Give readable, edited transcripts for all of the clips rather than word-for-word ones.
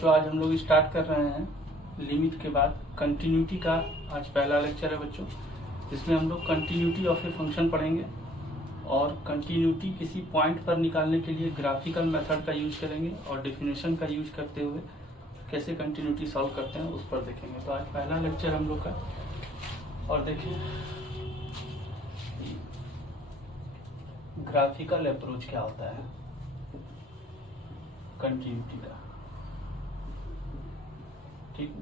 बच्चों आज हम लोग स्टार्ट कर रहे हैं लिमिट के बाद कंटिन्यूटी का आज पहला लेक्चर है बच्चों। इसमें हम लोग कंटिन्यूटी ऑफ ए फंक्शन पढ़ेंगे और कंटिन्यूटी किसी पॉइंट पर निकालने के लिए ग्राफिकल मेथड का यूज करेंगे और डेफिनेशन का यूज करते हुए कैसे कंटिन्यूटी सॉल्व करते हैं उस पर देखेंगे। तो आज पहला लेक्चर हम लोग का। और देखिए ग्राफिकल अप्रोच क्या होता है कंटिन्यूटी का, ठीक।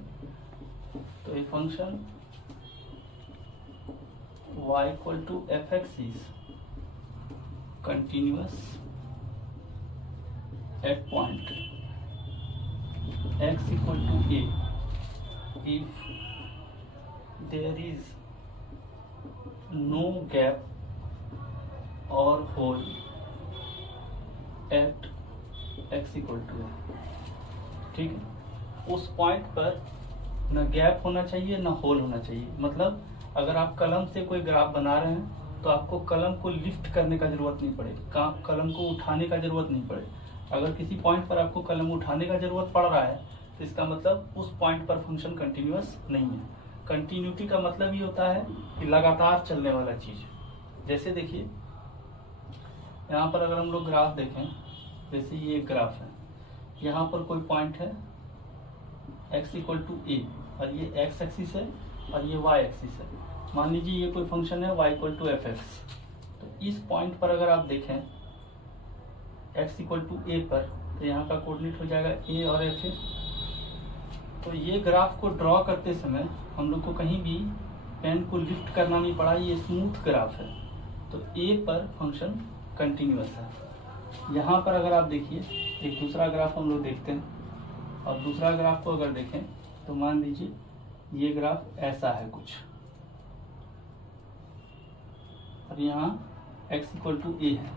तो ये function y equal to f x is continuous at point x equal to a if there is no gap or hole at x equal to a, ठीक है। उस पॉइंट पर न गैप होना चाहिए न होल होना चाहिए। मतलब अगर आप कलम से कोई ग्राफ बना रहे हैं तो आपको कलम को लिफ्ट करने का जरूरत नहीं पड़ेगी, कलम को उठाने का जरूरत नहीं पड़ेगी। अगर किसी पॉइंट पर आपको कलम उठाने का जरूरत पड़ रहा है तो इसका मतलब उस पॉइंट पर फंक्शन कंटिन्यूअस नहीं है। कंटिन्यूटी का मतलब ये होता है कि लगातार चलने वाला चीज। जैसे देखिए यहाँ पर अगर हम लोग ग्राफ देखें, जैसे ये एक ग्राफ है, यहाँ पर कोई पॉइंट है x इक्वल टू ए और ये x एक्सिस है और ये y एक्सिस है। मान लीजिए ये कोई फंक्शन है y equal to f x. तो इस पॉइंट पर अगर आप देखें x इक्वल टू ए पर, तो यहाँ का कोऑर्डिनेट हो जाएगा a और f है। तो ये ग्राफ को ड्रॉ करते समय हम लोग को कहीं भी पेन को लिफ्ट करना नहीं पड़ा, ये स्मूथ ग्राफ है। तो a पर फंक्शन कंटिन्यूअस है। यहाँ पर अगर आप देखिए एक दूसरा ग्राफ हम लोग देखते हैं और दूसरा ग्राफ को अगर देखें तो मान लीजिए ये ग्राफ ऐसा है कुछ और यहाँ x इक्वल टू ए है।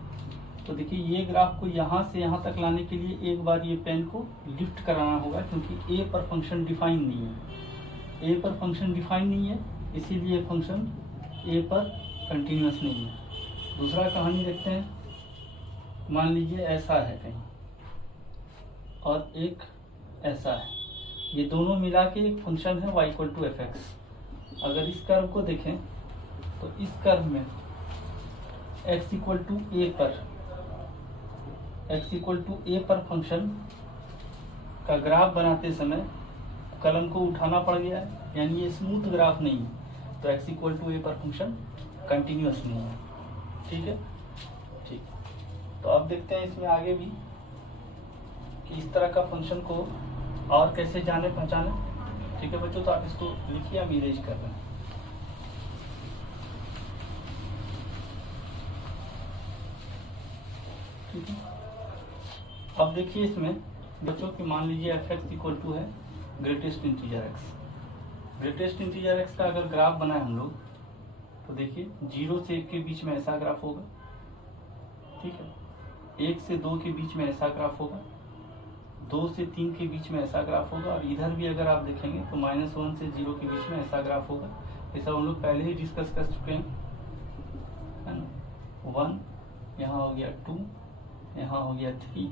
तो देखिए ये ग्राफ को यहाँ से यहाँ तक लाने के लिए एक बार ये पेन को लिफ्ट कराना होगा, क्योंकि a पर फंक्शन डिफाइन नहीं है। a पर फंक्शन डिफाइन नहीं है, इसीलिए फंक्शन a पर कंटिन्यूअस नहीं है। दूसरा कहानी देखते हैं। मान लीजिए ऐसा है कहीं और एक ऐसा है, ये दोनों मिला के एक फंक्शन है y equal to f x. अगर इस कर्व को देखें तो इस कर्व में x इक्वल टू ए पर फंक्शन का ग्राफ बनाते समय कलम को उठाना पड़ गया है, यानी ये स्मूथ ग्राफ नहीं है। तो x इक्वल टू ए पर फंक्शन कंटिन्यूअस नहीं है, ठीक है। ठीक, तो अब देखते हैं इसमें आगे भी कि इस तरह का फंक्शन को और कैसे जाने पहचाने, ठीक है बच्चों। तो आप इसको लिखिए, हम इरेज कर रहे हैं। ठीक है, अब देखिए इसमें बच्चों की मान लीजिए एफ एक्स इक्वल टू है greatest integer x. Greatest integer x का अगर ग्राफ बनाए हम लोग तो देखिए 0 से 1 के बीच में ऐसा ग्राफ होगा, ठीक है। 1 से 2 के बीच में ऐसा ग्राफ होगा, 2 से 3 के बीच में ऐसा ग्राफ होगा, और इधर भी अगर आप देखेंगे तो -1 से 0 के बीच में ऐसा ग्राफ होगा। ये सब हम लोग पहले ही डिस्कस कर चुके हैं, है ना। 1 यहाँ हो गया, 2 यहाँ हो गया, 3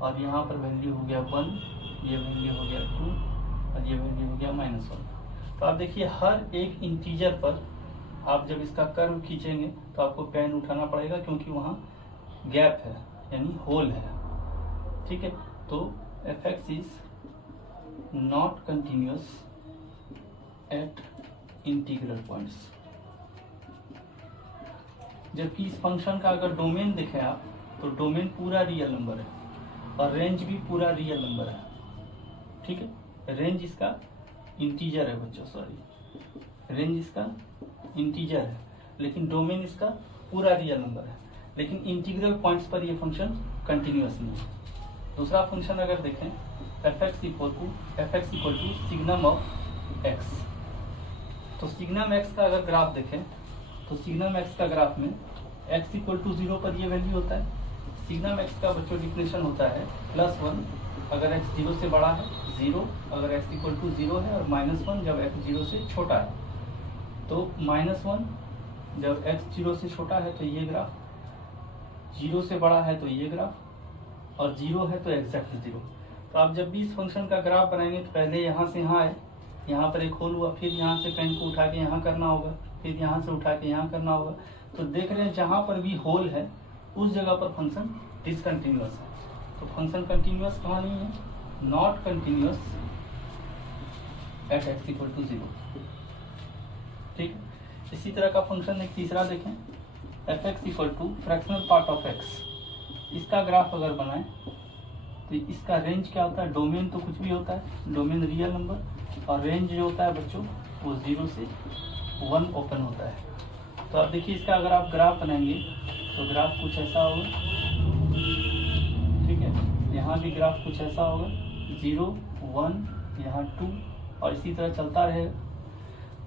और यहाँ पर वैल्यू हो गया 1, ये वैल्यू हो गया 2 और ये वैल्यू हो गया -1। तो आप देखिए हर एक इंटीजर पर आप जब इसका कर्व खींचेंगे तो आपको पेन उठाना पड़ेगा, क्योंकि वहाँ गैप है यानी होल है, ठीक है। तो f x is not continuous eight integral points. जबकि इस फंक्शन का अगर डोमेन देखें आप तो डोमेन पूरा रियल नंबर है और रेंज भी पूरा रियल नंबर है, ठीक है। रेंज इसका इंटीजर है बच्चों, सॉरी, रेंज इसका इंटीजर है, लेकिन डोमेन इसका पूरा रियल नंबर है। लेकिन इंटीग्रल पॉइंट्स पर ये फंक्शन कंटिन्यूअस नहीं है। दूसरा फंक्शन अगर देखें f x equal to signum of x. तो सिग्नम एक्स का अगर ग्राफ देखें तो सिग्नम एक्स का ग्राफ में x इक्वल टू 0 पर ये वैल्यू होता है। सिग्नम एक्स का बच्चों डिफिनेशन होता है +1 अगर x 0 से बड़ा है, 0 अगर x इक्वल टू 0 है, और -1 जब x 0 से छोटा है। तो -1 जब x 0 से छोटा है तो ये ग्राफ, 0 से बड़ा है तो ये ग्राफ, और 0 है तो एग्जैक्ट 0। तो तो आप जब भी इस फंक्शन का ग्राफ बनाएंगे तो पहले यहाँ से यहाँ आए, यहाँ पर एक होल हुआ, फिर यहाँ से पेन को उठा के यहाँ करना होगा, फिर यहाँ से उठा के यहाँ करना होगा। तो देख रहे हैं जहाँ पर भी होल है उस जगह पर फंक्शन डिसकंटिन्यूअस है। तो फंक्शन कंटिन्यूअस कहाँ नहीं है, not continuous at x equal to 0। ठीक है, इसी तरह का फंक्शन एक तीसरा देखें, f x equal to fractional part of x. इसका ग्राफ अगर बनाएं तो इसका रेंज क्या होता है, डोमेन तो कुछ भी होता है, डोमेन रियल नंबर, और रेंज जो होता है बच्चों वो 0 से 1 ओपन होता है। तो आप देखिए इसका अगर आप ग्राफ बनाएंगे तो ग्राफ कुछ ऐसा होगा, ठीक है, यहाँ भी ग्राफ कुछ ऐसा होगा, 0 1 यहाँ 2 और इसी तरह चलता रहेगा।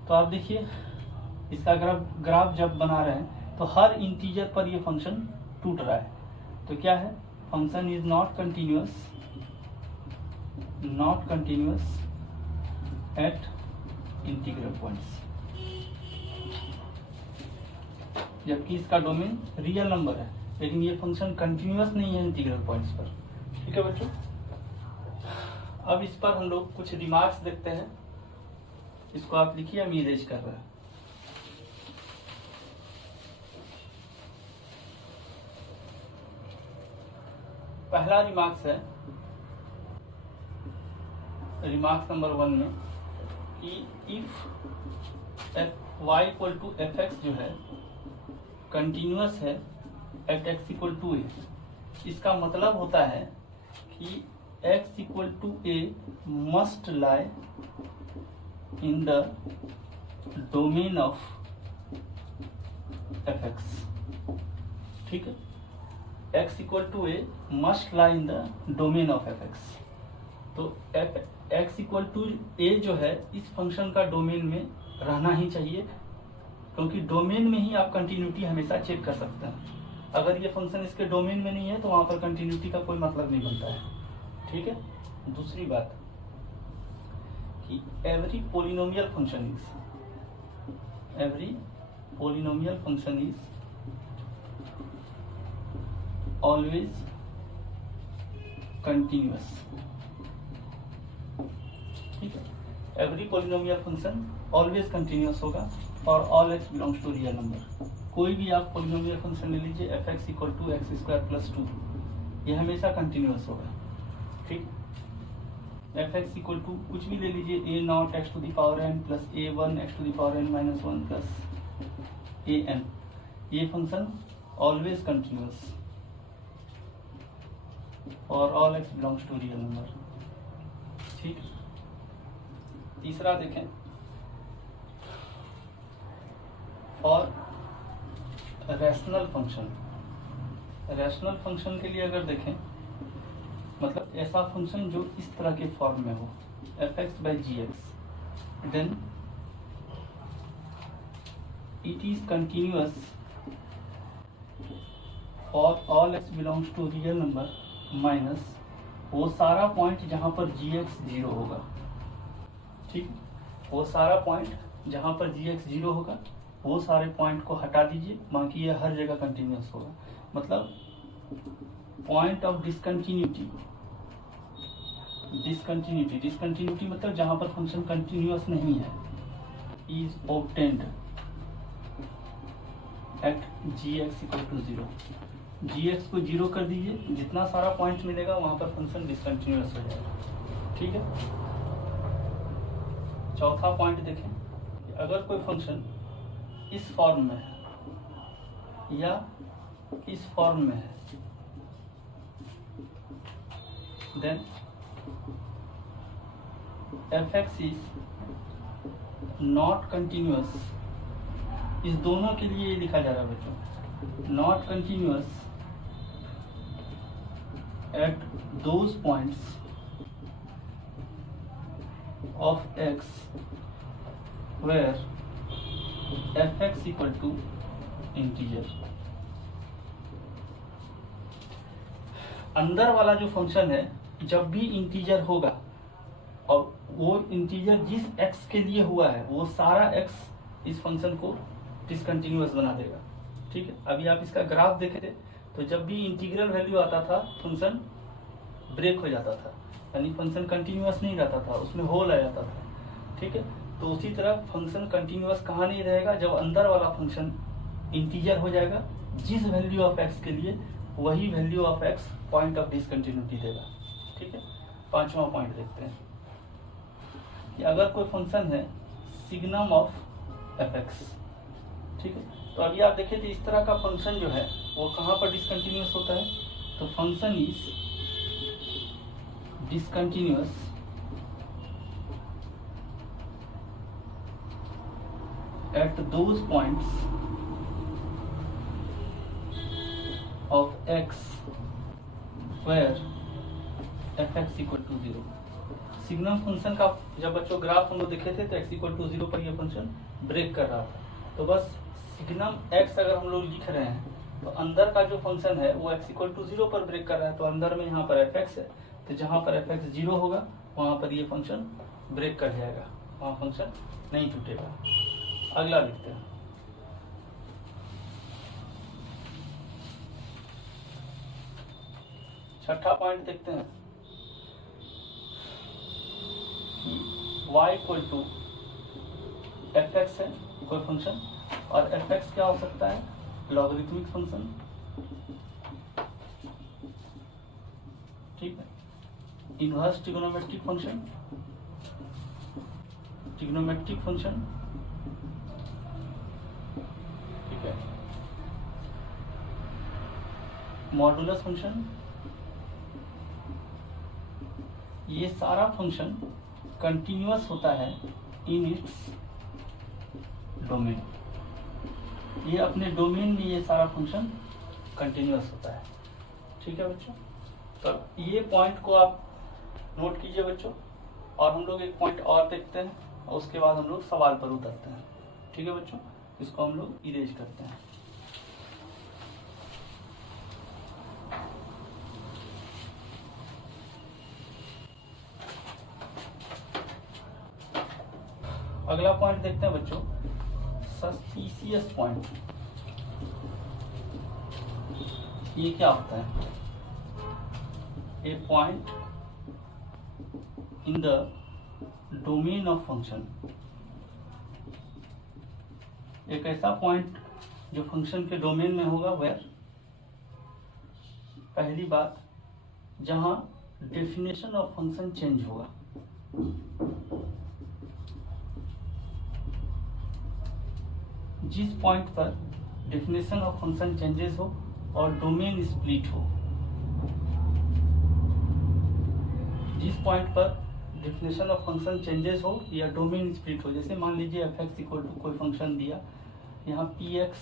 तो आप देखिए इसका ग्राफ जब बना रहे हैं तो हर इंटीजर पर ये फंक्शन टूट रहा है। तो क्या है, function is not continuous eight integral points, जबकि इसका डोमेन रियल नंबर है, लेकिन ये फंक्शन कंटिन्यूअस नहीं है इंटीग्रल पॉइंट्स पर। ठीक है बच्चों, अब इस पर हम लोग कुछ रिमार्क्स देखते हैं। इसको आप लिखिए, हम इरेज कर रहे हैं। पहला रिमार्क्स है, रिमार्क्स नंबर 1 में कि if y equal to f x जो है कंटिन्यूअस है at x equal to a, इसका मतलब होता है कि x equal to a must lie in the domain of f x. ठीक है, x equal to a must lie in the domain of f x. तो x इक्वल टू ए जो है इस फंक्शन का डोमेन में रहना ही चाहिए, क्योंकि डोमेन में ही आप कंटिन्यूटी हमेशा चेक कर सकते हैं। अगर ये फंक्शन इसके डोमेन में नहीं है तो वहां पर कंटिन्यूटी का कोई मतलब नहीं बनता है। ठीक है, दूसरी बात कि every polynomial function is always continuous. ठीक है, every polynomial function always continuous होगा और all x belongs to real number. कोई भी आप पोलिनोमियल फंक्शन ले लीजिए, f x equal to x square plus 2, ये हमेशा कंटिन्यूअस होगा। ठीक, एफ एक्स इक्वल टू कुछ भी ले लीजिए, a naught x to the power n plus a 1 x to the power n minus 1 plus a n, ये फंक्शन ऑलवेज कंटिन्यूअस और all x belongs to real number. ठीक, तीसरा देखें, और रैशनल फंक्शन के लिए अगर देखें, मतलब ऐसा फंक्शन जो इस तरह के फॉर्म में हो, f x by g x, then it is continuous for all x belongs to real number minus वो सारा पॉइंट जहां पर जी एक्स 0 होगा। ठीक, वो सारा पॉइंट जहां पर जी एक्स 0 होगा वो सारे पॉइंट को हटा दीजिए, बाकी ये हर जगह कंटिन्यूअस होगा। मतलब पॉइंट ऑफ डिसकंटिन्यूटी मतलब जहां पर फंक्शन कंटिन्यूअस नहीं है, is obtained at g x equal to 0। G x को 0 कर दीजिए, जितना सारा पॉइंट मिलेगा वहां पर फंक्शन डिसकंटिन्यूअस हो जाएगा। ठीक है, चौथा पॉइंट देखें, अगर कोई फंक्शन इस फॉर्म में है या इस फॉर्म में है, then f x is not continuous. इस दोनों के लिए ये लिखा जा रहा है बच्चों, not continuous at those points of x where f x equal to integer. अंदर वाला जो फंक्शन है जब भी इंटीजर होगा और वो इंटीजर जिस x के लिए हुआ है वो सारा x इस फंक्शन को डिसकंटिन्यूअस बना देगा। ठीक है, अभी आप इसका ग्राफ देखे थे तो जब भी इंटीग्रल वैल्यू आता था फंक्शन ब्रेक हो जाता था, यानी फंक्शन कंटिन्यूअस नहीं रहता था, उसमें होल आ जाता था। ठीक है, तो उसी तरह फंक्शन कंटिन्यूअस कहाँ नहीं रहेगा, जब अंदर वाला फंक्शन इंटीजर हो जाएगा, जिस वैल्यू ऑफ एक्स के लिए वही value of x point of discontinuity देगा। ठीक है, पांचवा पॉइंट देखते हैं कि अगर कोई फंक्शन है सिग्नम ऑफ एफ एक्स, ठीक है, तो अभी आप देखें तो इस तरह का फंक्शन जो है वो कहाँ पर डिसकंटिन्यूअस होता है, तो function is discontinuous at those points of x where f(x) equal to 0। Signum function का जब बच्चों ग्राफ हम लोग देखे थे तो x इक्वल टू 0 पर यह फंक्शन ब्रेक कर रहा था। तो बस सिग्नम x अगर हम लोग लिख रहे हैं तो अंदर का जो फंक्शन है वो x इक्वल टू 0 पर ब्रेक कर रहा है, तो अंदर में यहाँ पर f(x) है, तो जहाँ पर f(x) 0 होगा वहाँ पर ये फंक्शन ब्रेक कर जाएगा, वहाँ फंक्शन नहीं टूटेगा। अगला लिखते हैं, छठा पॉइंट देखते हैं, y equal to f x है कोई फंक्शन, और एफ एक्स क्या हो सकता है, लॉगरिथमिक फंक्शन। ठीक है, inverse trigonometric function, trigonometric function, ठीक है, मॉडुलस फंक्शन। ये सारा फंक्शन कंटिन्यूअस होता है इन इट्स डोमेन, ये अपने डोमेन में ये सारा फंक्शन कंटिन्यूअस होता है। ठीक है बच्चों, तो ये पॉइंट को आप नोट कीजिए बच्चों, और हम लोग एक पॉइंट और देखते हैं और उसके बाद हम लोग सवाल पर उतरते हैं। ठीक है बच्चों, इसको हम लोग इरेज करते हैं। अगला पॉइंट देखते हैं बच्चों, सस्पिशियस पॉइंट। ये क्या होता है, a point in the domain of function, एक ऐसा पॉइंट जो फंक्शन के डोमेन में होगा, वेयर, पहली बात, जहां डेफिनेशन ऑफ फंक्शन चेंज होगा। जिस पॉइंट पर डेफिनेशन ऑफ फंक्शन चेंजेस हो और डोमेन स्प्लिट हो, जिस पॉइंट पर डेफिनेशन ऑफ फंक्शन चेंजेस हो या डोमेन स्प्लिट हो, जैसे मान लीजिए एफ एक्स इक्वल टू कोई फंक्शन दिया, यहाँ पी एक्स,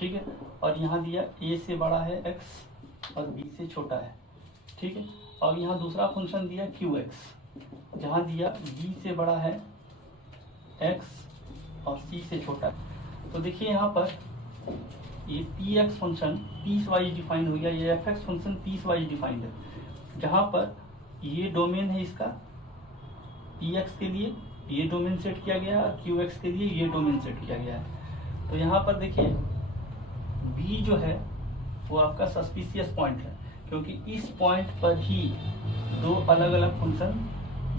ठीक है, और यहाँ दिया ए से बड़ा है एक्स और बी से छोटा है। ठीक है, और यहाँ दूसरा फंक्शन दिया क्यू एक्स, जहाँ दिया बी से बड़ा है एक्स और सी से छोटा है। तो देखिए यहाँ पर ये p x function piecewise define हो गया, ये f x function piecewise defined है, जहाँ पर ये डोमेन है इसका, पी एक्स के लिए ये डोमेन सेट किया गया और क्यू एक्स के लिए ये डोमेन सेट किया गया है। तो यहाँ पर देखिए बी जो है वो आपका सस्पिशियस पॉइंट है, क्योंकि इस पॉइंट पर ही दो अलग अलग फंक्शन,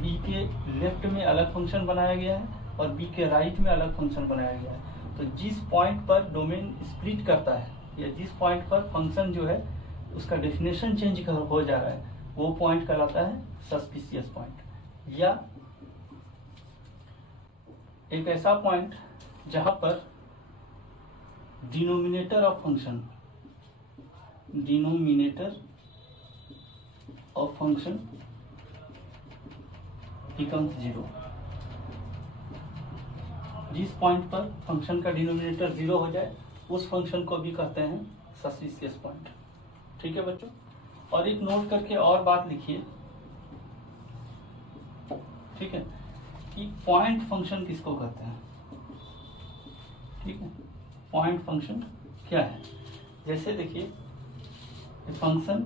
बी के लेफ्ट में अलग फंक्शन बनाया गया है और बी के राइट में अलग फंक्शन बनाया गया है। तो जिस पॉइंट पर डोमेन स्प्लिट करता है या जिस पॉइंट पर फंक्शन जो है उसका डेफिनेशन चेंज हो जा रहा है, वो पॉइंट कहलाता है सस्पिशियस पॉइंट। या एक ऐसा पॉइंट जहां पर denominator of function, denominator of function becomes 0। जिस पॉइंट पर फंक्शन का डिनोमिनेटर 0 हो जाए उस फंक्शन को भी कहते हैं सस्पिशियस पॉइंट। ठीक है बच्चों, और एक नोट करके और बात लिखिए, ठीक है, कि पॉइंट फंक्शन किसको कहते हैं। ठीक है, पॉइंट फंक्शन क्या है, जैसे देखिए function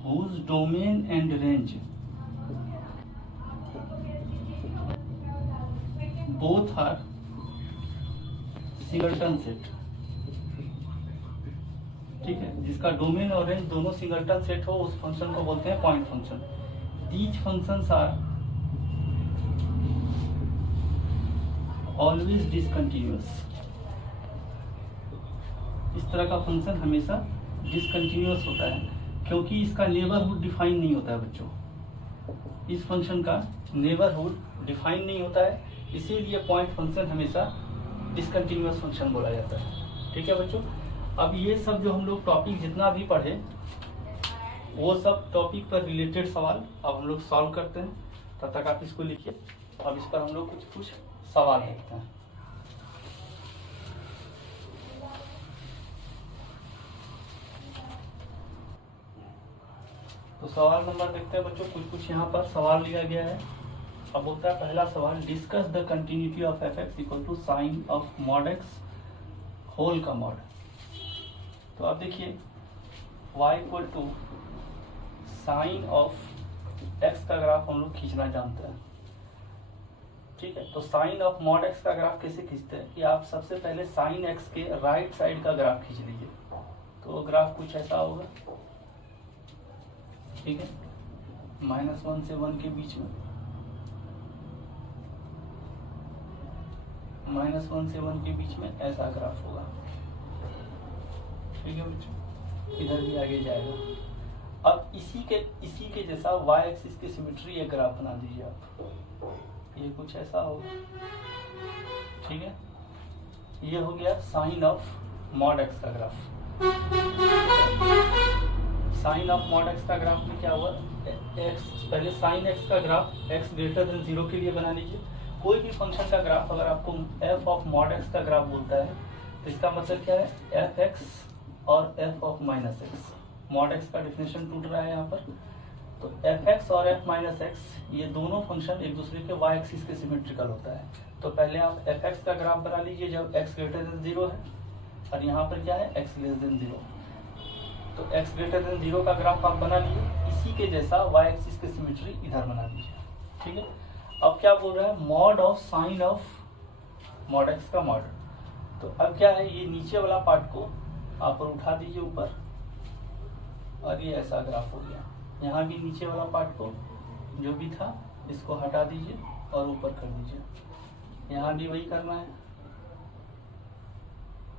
whose domain and range both are singleton set। ठीक है, जिसका डोमेन और रेंज दोनों सिंगलटन सेट हो, उस फंक्शन को बोलते हैं point function. These functions are always discontinuous. इस तरह का फंक्शन हमेशा डिसकंटिन्यूअस होता है, क्योंकि इसका नेबरहुड डिफाइन नहीं होता है बच्चों। इस फंक्शन का नेबरहुड डिफाइन नहीं होता है, इसीलिए पॉइंट फंक्शन हमेशा डिसकंटिन्यूअस फंक्शन बोला जाता है। ठीक है बच्चों, अब ये सब जो हम लोग टॉपिक जितना भी पढ़े, वो सब टॉपिक पर रिलेटेड सवाल अब हम लोग सॉल्व करते हैं। तब तक आप इसको लिखिए। अब इस पर हम लोग कुछ सवाल देखते हैं। तो सवाल नंबर देखते हैं बच्चों। कुछ यहाँ पर सवाल लिया गया है। अब होता है पहला सवाल, discuss the continuity of f x equal to sine of mod x whole का मॉड। तो आप देखिए y equal to sine of x का ग्राफ हम लोग खींचना जानते हैं। ठीक है, तो साइन ऑफ मॉड एक्स का ग्राफ कैसे खींचते हैं कि आप सबसे पहले साइन एक्स के राइट साइड का ग्राफ खींच लीजिए। तो ग्राफ कुछ ऐसा होगा। ठीक है, -1 से 1 के बीच में, -1 से 1 के बीच में ऐसा ग्राफ होगा। ठीक है बच्चों, इधर भी आगे जाएगा। अब इसी के जैसा y एक्सिस की सिमेट्री एक ग्राफ बना दीजिए आप। ये कुछ ऐसा होगा। ठीक है, ये हो गया साइन ऑफ मॉड एक्स का graph. Sine of mod x का ग्राफ में क्या हुआ, एक्स पहले साइन एक्स का ग्राफ x ग्रेटर देन 0 के लिए बना लीजिए। कोई भी फंक्शन का ग्राफ अगर आपको f ऑफ मॉड एक्स का ग्राफ बोलता है तो इसका मतलब क्या है, एफ एक्स और f of minus x. Mod x का डिफिनेशन टूट रहा है यहाँ पर। तो एफ एक्स और f माइनस एक्स ये दोनों फंक्शन एक दूसरे के y एक्सिस के सिमेट्रिकल होता है। तो पहले आप एफ एक्स का ग्राफ बना लीजिए जब x ग्रेटर देन 0 है, और यहाँ पर क्या है, x लेस देन 0। तो x ग्रेटर देन 0 का ग्राफ आप बना लिए, इसी के जैसा y एक्सिस की सिमेट्री इधर बना दीजिए। ठीक है, अब क्या बोल रहा है, mod of sine of mod x का मॉड। तो अब क्या है, ये नीचे वाला पार्ट को आप उठा दीजिए ऊपर, और ये ऐसा ग्राफ हो गया। यहाँ भी नीचे वाला पार्ट को जो भी था इसको हटा दीजिए और ऊपर कर दीजिए। यहाँ भी वही करना है,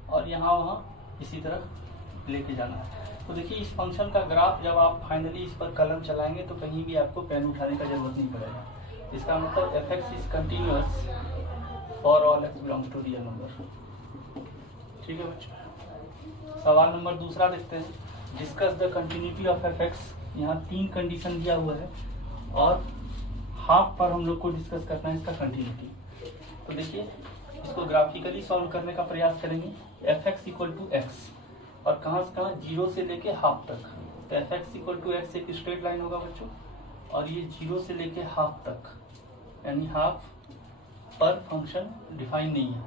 और यहाँ वहाँ इसी तरह लेके जाना है। तो देखिए इस फंक्शन का ग्राफ जब आप फाइनली इस पर कलम चलाएंगे तो कहीं भी आपको पेन उठाने का जरूरत नहीं पड़ेगा। इसका मतलब f x is continuous for all x belongs to real number. ठीक है बच्चों, सवाल नंबर दूसरा देखते हैं, discuss the continuity of f x. यहाँ 3 कंडीशन दिया हुआ है और हाफ पर हम लोग को डिस्कस करना है इसका कंटिन्यूटी। तो देखिए इसको ग्राफिकली सॉल्व करने का प्रयास करेंगे। F x equal to x, और कहाँ से कहाँ, 0 से लेके हाफ तक। तो f x equal to x एक स्ट्रेट लाइन होगा बच्चों, और ये 0 से लेके हाफ तक, यानी हाफ पर फंक्शन डिफाइन नहीं है,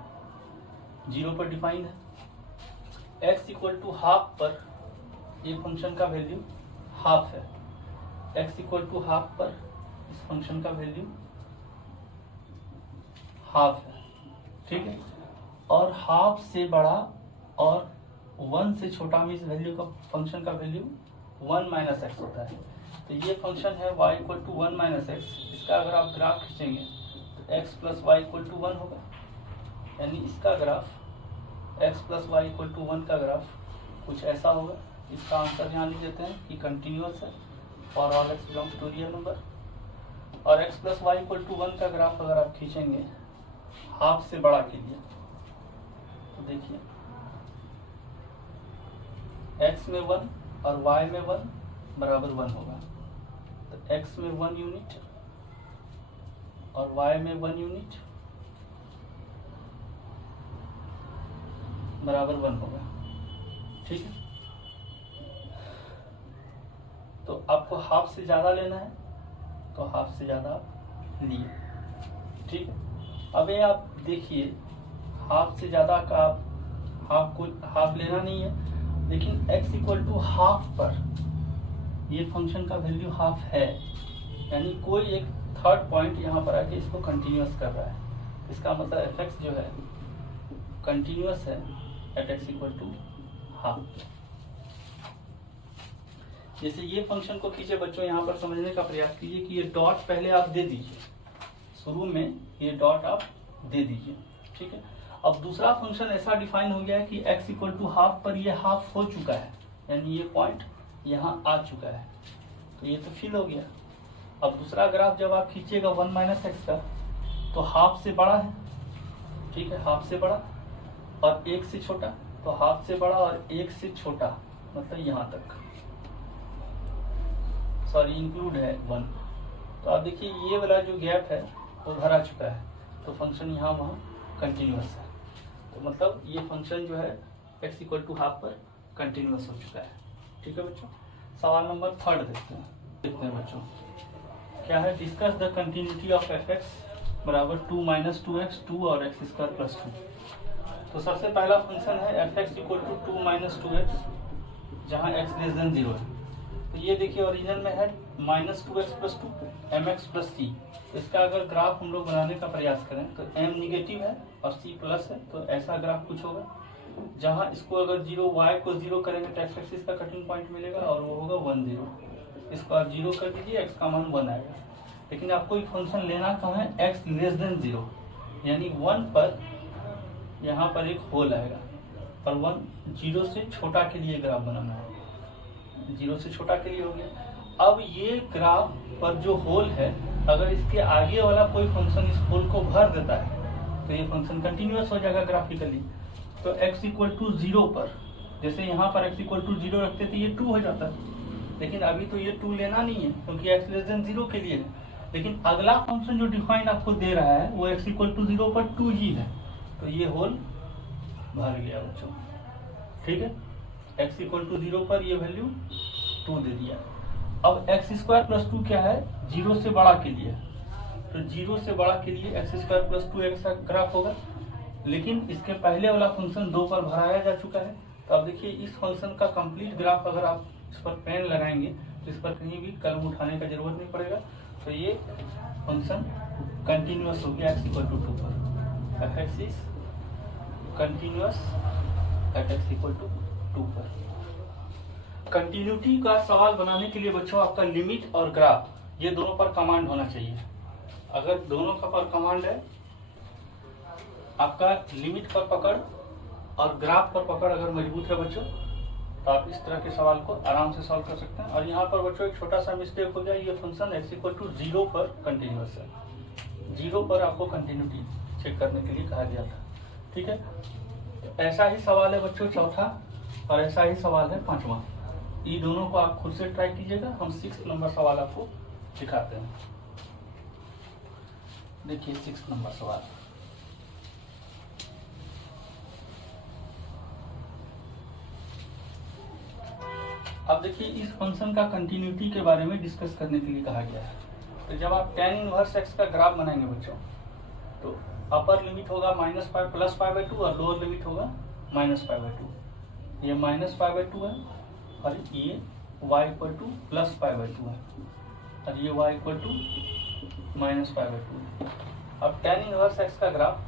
0 पर डिफाइन है। x इक्वल टू हाफ पर ये फंक्शन का वैल्यू हाफ है। x इक्वल टू हाफ पर इस फंक्शन का वैल्यू हाफ है। ठीक है, और हाफ से बड़ा और 1 से छोटा में इस वैल्यू का फंक्शन का वैल्यू 1 माइनस एक्स होता है। तो ये फंक्शन है y equal to 1 minus x. इसका अगर आप ग्राफ खींचेंगे तो x plus y equal to 1 होगा, यानी इसका graph x plus y equal to 1 का ग्राफ कुछ ऐसा होगा। इसका आंसर यहाँ लिख देते हैं कि कंटिन्यूअस है for all x belongs to real number. और x plus y equal to 1 का ग्राफ अगर आप खींचेंगे हाफ से बड़ा के लिए, तो देखिए x में 1 और y में 1 बराबर 1 होगा। तो x में 1 यूनिट और y में 1 यूनिट बराबर 1 होगा। ठीक है, तो आपको हाफ से ज्यादा लेना है तो हाफ से ज्यादा लिए। ठीक है, अब ये आप देखिए हाफ से ज्यादा का आप हाफ लेना नहीं है, लेकिन x इक्वल टू हाफ पर ये फंक्शन का वैल्यू हाफ है, यानी कोई एक थर्ड पॉइंट यहाँ पर आके इसको कंटिन्यूअस कर रहा है। इसका मतलब एफ एक्स जो है कंटिन्यूअस है at x equal to half. जैसे ये फंक्शन को कीजिए बच्चों, यहाँ पर समझने का प्रयास कीजिए कि ये डॉट पहले आप दे दीजिए, शुरू में ये डॉट आप दे दीजिए, ठीक है। अब दूसरा फंक्शन ऐसा डिफाइन हो गया है कि x इक्वल टू हाफ पर ये हाफ हो चुका है, यानी ये पॉइंट यहाँ आ चुका है, तो ये तो फिल हो गया। अब दूसरा ग्राफ जब आप खींचिएगा 1 माइनस एक्स का, तो हाफ से बड़ा है, ठीक है, हाफ से बड़ा, और 1 से छोटा, तो हाफ से बड़ा और 1 से छोटा, मतलब यहाँ तक, सॉरी इंक्लूड है 1। तो आप देखिए ये वाला जो गैप है वो भरा चुका है, तो फंक्शन यहाँ वहाँ कंटिन्यूअस है। तो मतलब ये फंक्शन जो है x इक्वल टू हाफ पर कंटिन्यूअस हो चुका है, ठीक है बच्चों। सवाल नंबर 3 देखते हैं बच्चों, क्या है, discuss the continuity of fx बराबर 2 माइनस 2x 2 और x स्क्वायर प्लस 2। तो सबसे पहला फंक्शन है fx equal to 2 minus 2x जहाँ x लेस देन 0 है। तो ये देखिए ओरिजिनल में है minus 2x plus 2 mx plus c। इसका अगर ग्राफ हम लोग बनाने का प्रयास करें तो m निगेटिव है और c प्लस है, तो ऐसा ग्राफ कुछ होगा जहाँ इसको अगर 0 y को 0 करेंगे तो एक्स एक्सिस का कटिंग पॉइंट मिलेगा और वो होगा 1 0। इसको आप 0 कर दीजिए, x का मान 1 आएगा। लेकिन आपको एक फंक्शन लेना कहाँ है, x लेस देन 0, यानी 1 पर यहाँ पर एक होल आएगा और 1 0 से छोटा के लिए ग्राफ बनाना है, 0 से छोटा के लिए हो गया। अब ये ग्राफ पर जो होल है, अगर इसके आगे वाला कोई फंक्शन इस होल को भर देता है तो ये फंक्शन कंटिन्यूअस हो जाएगा ग्राफिकली। तो x इक्वल टू 0 पर, जैसे यहाँ पर x इक्वल टू 0 रखते तो ये 2 हो जाता है, लेकिन अभी तो ये 2 लेना नहीं है क्योंकि x लेस देन 0 के लिए है। लेकिन अगला फंक्शन जो डिफाइन आपको दे रहा है वो x इक्वल टू 0 पर 2 ही है, तो ये होल भर गया बच्चों, ठीक है। x इक्वल टू 0 पर ये वैल्यू 2 दे दिया। अब x स्क्वायर प्लस 2 क्या है, 0 से बड़ा के लिए, तो 0 से बड़ा के लिए x स्क्वायर प्लस 2x का ग्राफ होगा। लेकिन इसके पहले वाला फंक्शन 2 पर भराया जा चुका है। तो अब देखिए इस फंक्शन का कंप्लीट ग्राफ अगर आप इस पर पेन लगाएंगे तो इस पर कहीं भी कलम उठाने का जरूरत नहीं पड़ेगा। तो ये फंक्शन कंटिन्यूअस हो गया x इक्वल टू 2 पर, f(x) is continuous at x equal to 2 पर। कंटिन्यूटी का सवाल बनाने के लिए बच्चों आपका लिमिट और ग्राफ ये दोनों पर कमांड होना चाहिए। अगर दोनों का पर कमांड है, आपका लिमिट पर पकड़ और ग्राफ पर पकड़ अगर मजबूत है बच्चों, तो आप इस तरह के सवाल को आराम से सॉल्व कर सकते हैं। और यहाँ पर बच्चों एक छोटा सा मिस्टेक हो गया, ये फंक्शन x इक्वल टू 0 पर कंटिन्यूअस है, 0 पर आपको कंटिन्यूटी चेक करने के लिए कहा गया था, ठीक है। तो ऐसा ही सवाल है बच्चों चौथा, और ऐसा ही सवाल है 5वां। ये दोनों को आप खुद से ट्राई कीजिएगा। हम 6 नंबर सवाल आपको दिखाते हैं। देखिए 6 नंबर सवाल, अब देखिए इस फंक्शन का कंटिन्यूटी के बारे में डिस्कस करने के लिए कहा गया है। तो जब आप tan इनवर्स x का ग्राफ बनाएंगे बच्चों, तो अपर लिमिट होगा -π प्लस π/2 और लोअर लिमिट होगा -π/2। ये -π/2 है और ये y इक्वल टू प्लस π/2 है और ये y इक्वल टू -π/2 है। अब tan इनवर्स x का ग्राफ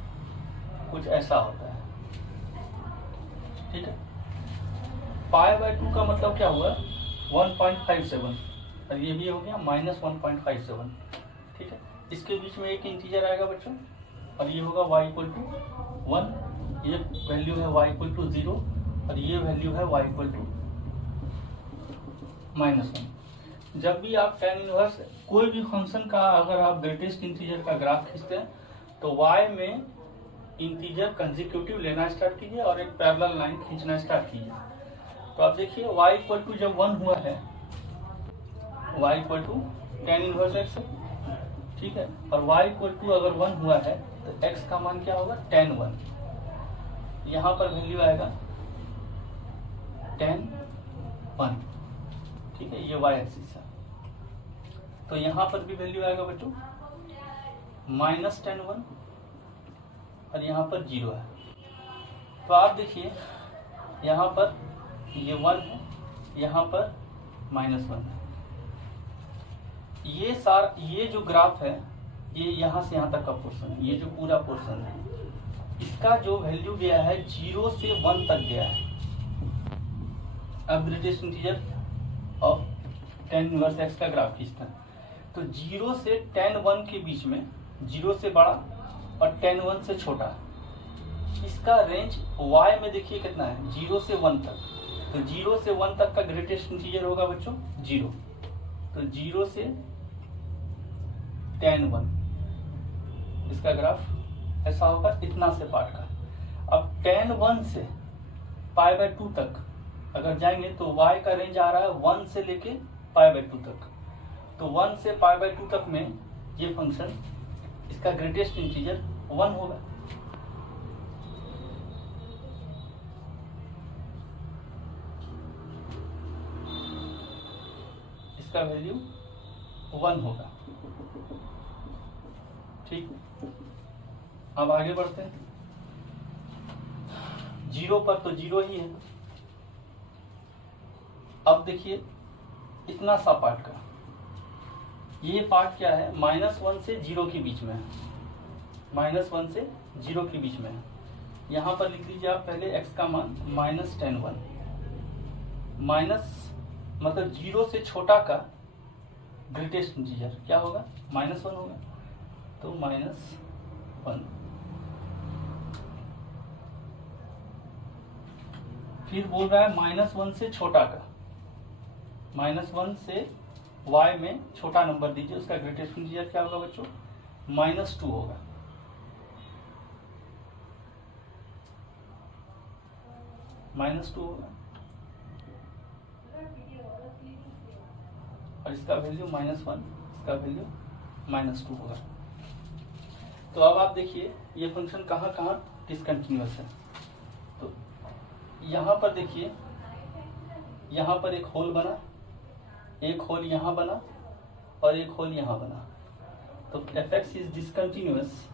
कुछ ऐसा होता है, ठीक है। π/2 का मतलब क्या हुआ, 1.57, और ये भी हो गया -1.57, ठीक है। इसके बीच में एक इंटीजर आएगा बच्चों और ये होगा y इक्वल टू 1, ये वैल्यू है y इक्वल टू 0 और ये वैल्यू है y इक्वल टू -1। जब भी आप tan इनवर्स कोई भी फंक्शन का अगर आप ग्रेटेस्ट इंटीजर का ग्राफ खींचते हैं तो y में इंटीजर कंसेक्यूटिव लेना स्टार्ट कीजिए और एक पैरेलल लाइन खींचना स्टार्ट कीजिए। तो आप देखिए y इक्वल टू जब 1 हुआ है, y equal to tan inverse x, ठीक है, और y इक्वल टू अगर 1 हुआ है तो x का मान क्या होगा, tan 1। यहाँ पर वैल्यू आएगा tan 1, ठीक है, ये y एक्सिस है। तो यहाँ पर भी वैल्यू आएगा बच्चों -tan 1 और यहाँ पर 0 है। तो आप देखिए यहाँ पर ये 1 है, यहाँ पर -1 है। ये जो ग्राफ है ये यहाँ से यहाँ तक का पोर्शन है, ये जो पूरा पोर्शन है इसका जो वैल्यू गया है 0 से 1 तक गया है। अब greatest integer of tan inverse x का ग्राफ खींचते हैं। तो 0 से tan 1 के बीच में, 0 से बड़ा और tan 1 से छोटा, इसका रेंज y में देखिए कितना है, 0 से 1 तक। तो 0 से 1 तक का ग्रेटेस्ट इंटीजर होगा बच्चों 0। तो 0 से tan 1, इसका ग्राफ ऐसा होगा इतना से पार्ट का। अब tan 1 से π/2 तक अगर जाएंगे तो y का रेंज आ रहा है 1 से लेके π/2 तक। तो 1 से π/2 तक में ये फंक्शन, इसका ग्रेटेस्ट इंटीजर 1 होगा। इसका वैल्यू 1 होगा। ठीक, अब आगे बढ़ते हैं। 0 पर तो 0 ही है। अब देखिए इतना सा पार्ट का, ये पार्ट क्या है, -1 से 0 के बीच में है, -1 से 0 के बीच में है। यहां पर लिख लीजिए आप पहले x का मान -tan 1, माइनस मतलब 0 से छोटा का ग्रेटेस्ट इंटीजर क्या होगा, -1 होगा। तो -1, फिर बोल रहा है -1 से छोटा का, -1 से y में छोटा नंबर दीजिए, उसका ग्रेटेस्ट इंटीजर क्या होगा बच्चों, -2 होगा। -2 होगा और इसका वैल्यू -1, इसका वैल्यू -2 होगा। तो अब आप देखिए ये फंक्शन कहाँ कहाँ डिसकंटिन्यूअस है। तो यहाँ पर देखिए, यहाँ पर एक होल बना, एक होल यहाँ बना और एक होल यहाँ बना। तो fx is discontinuous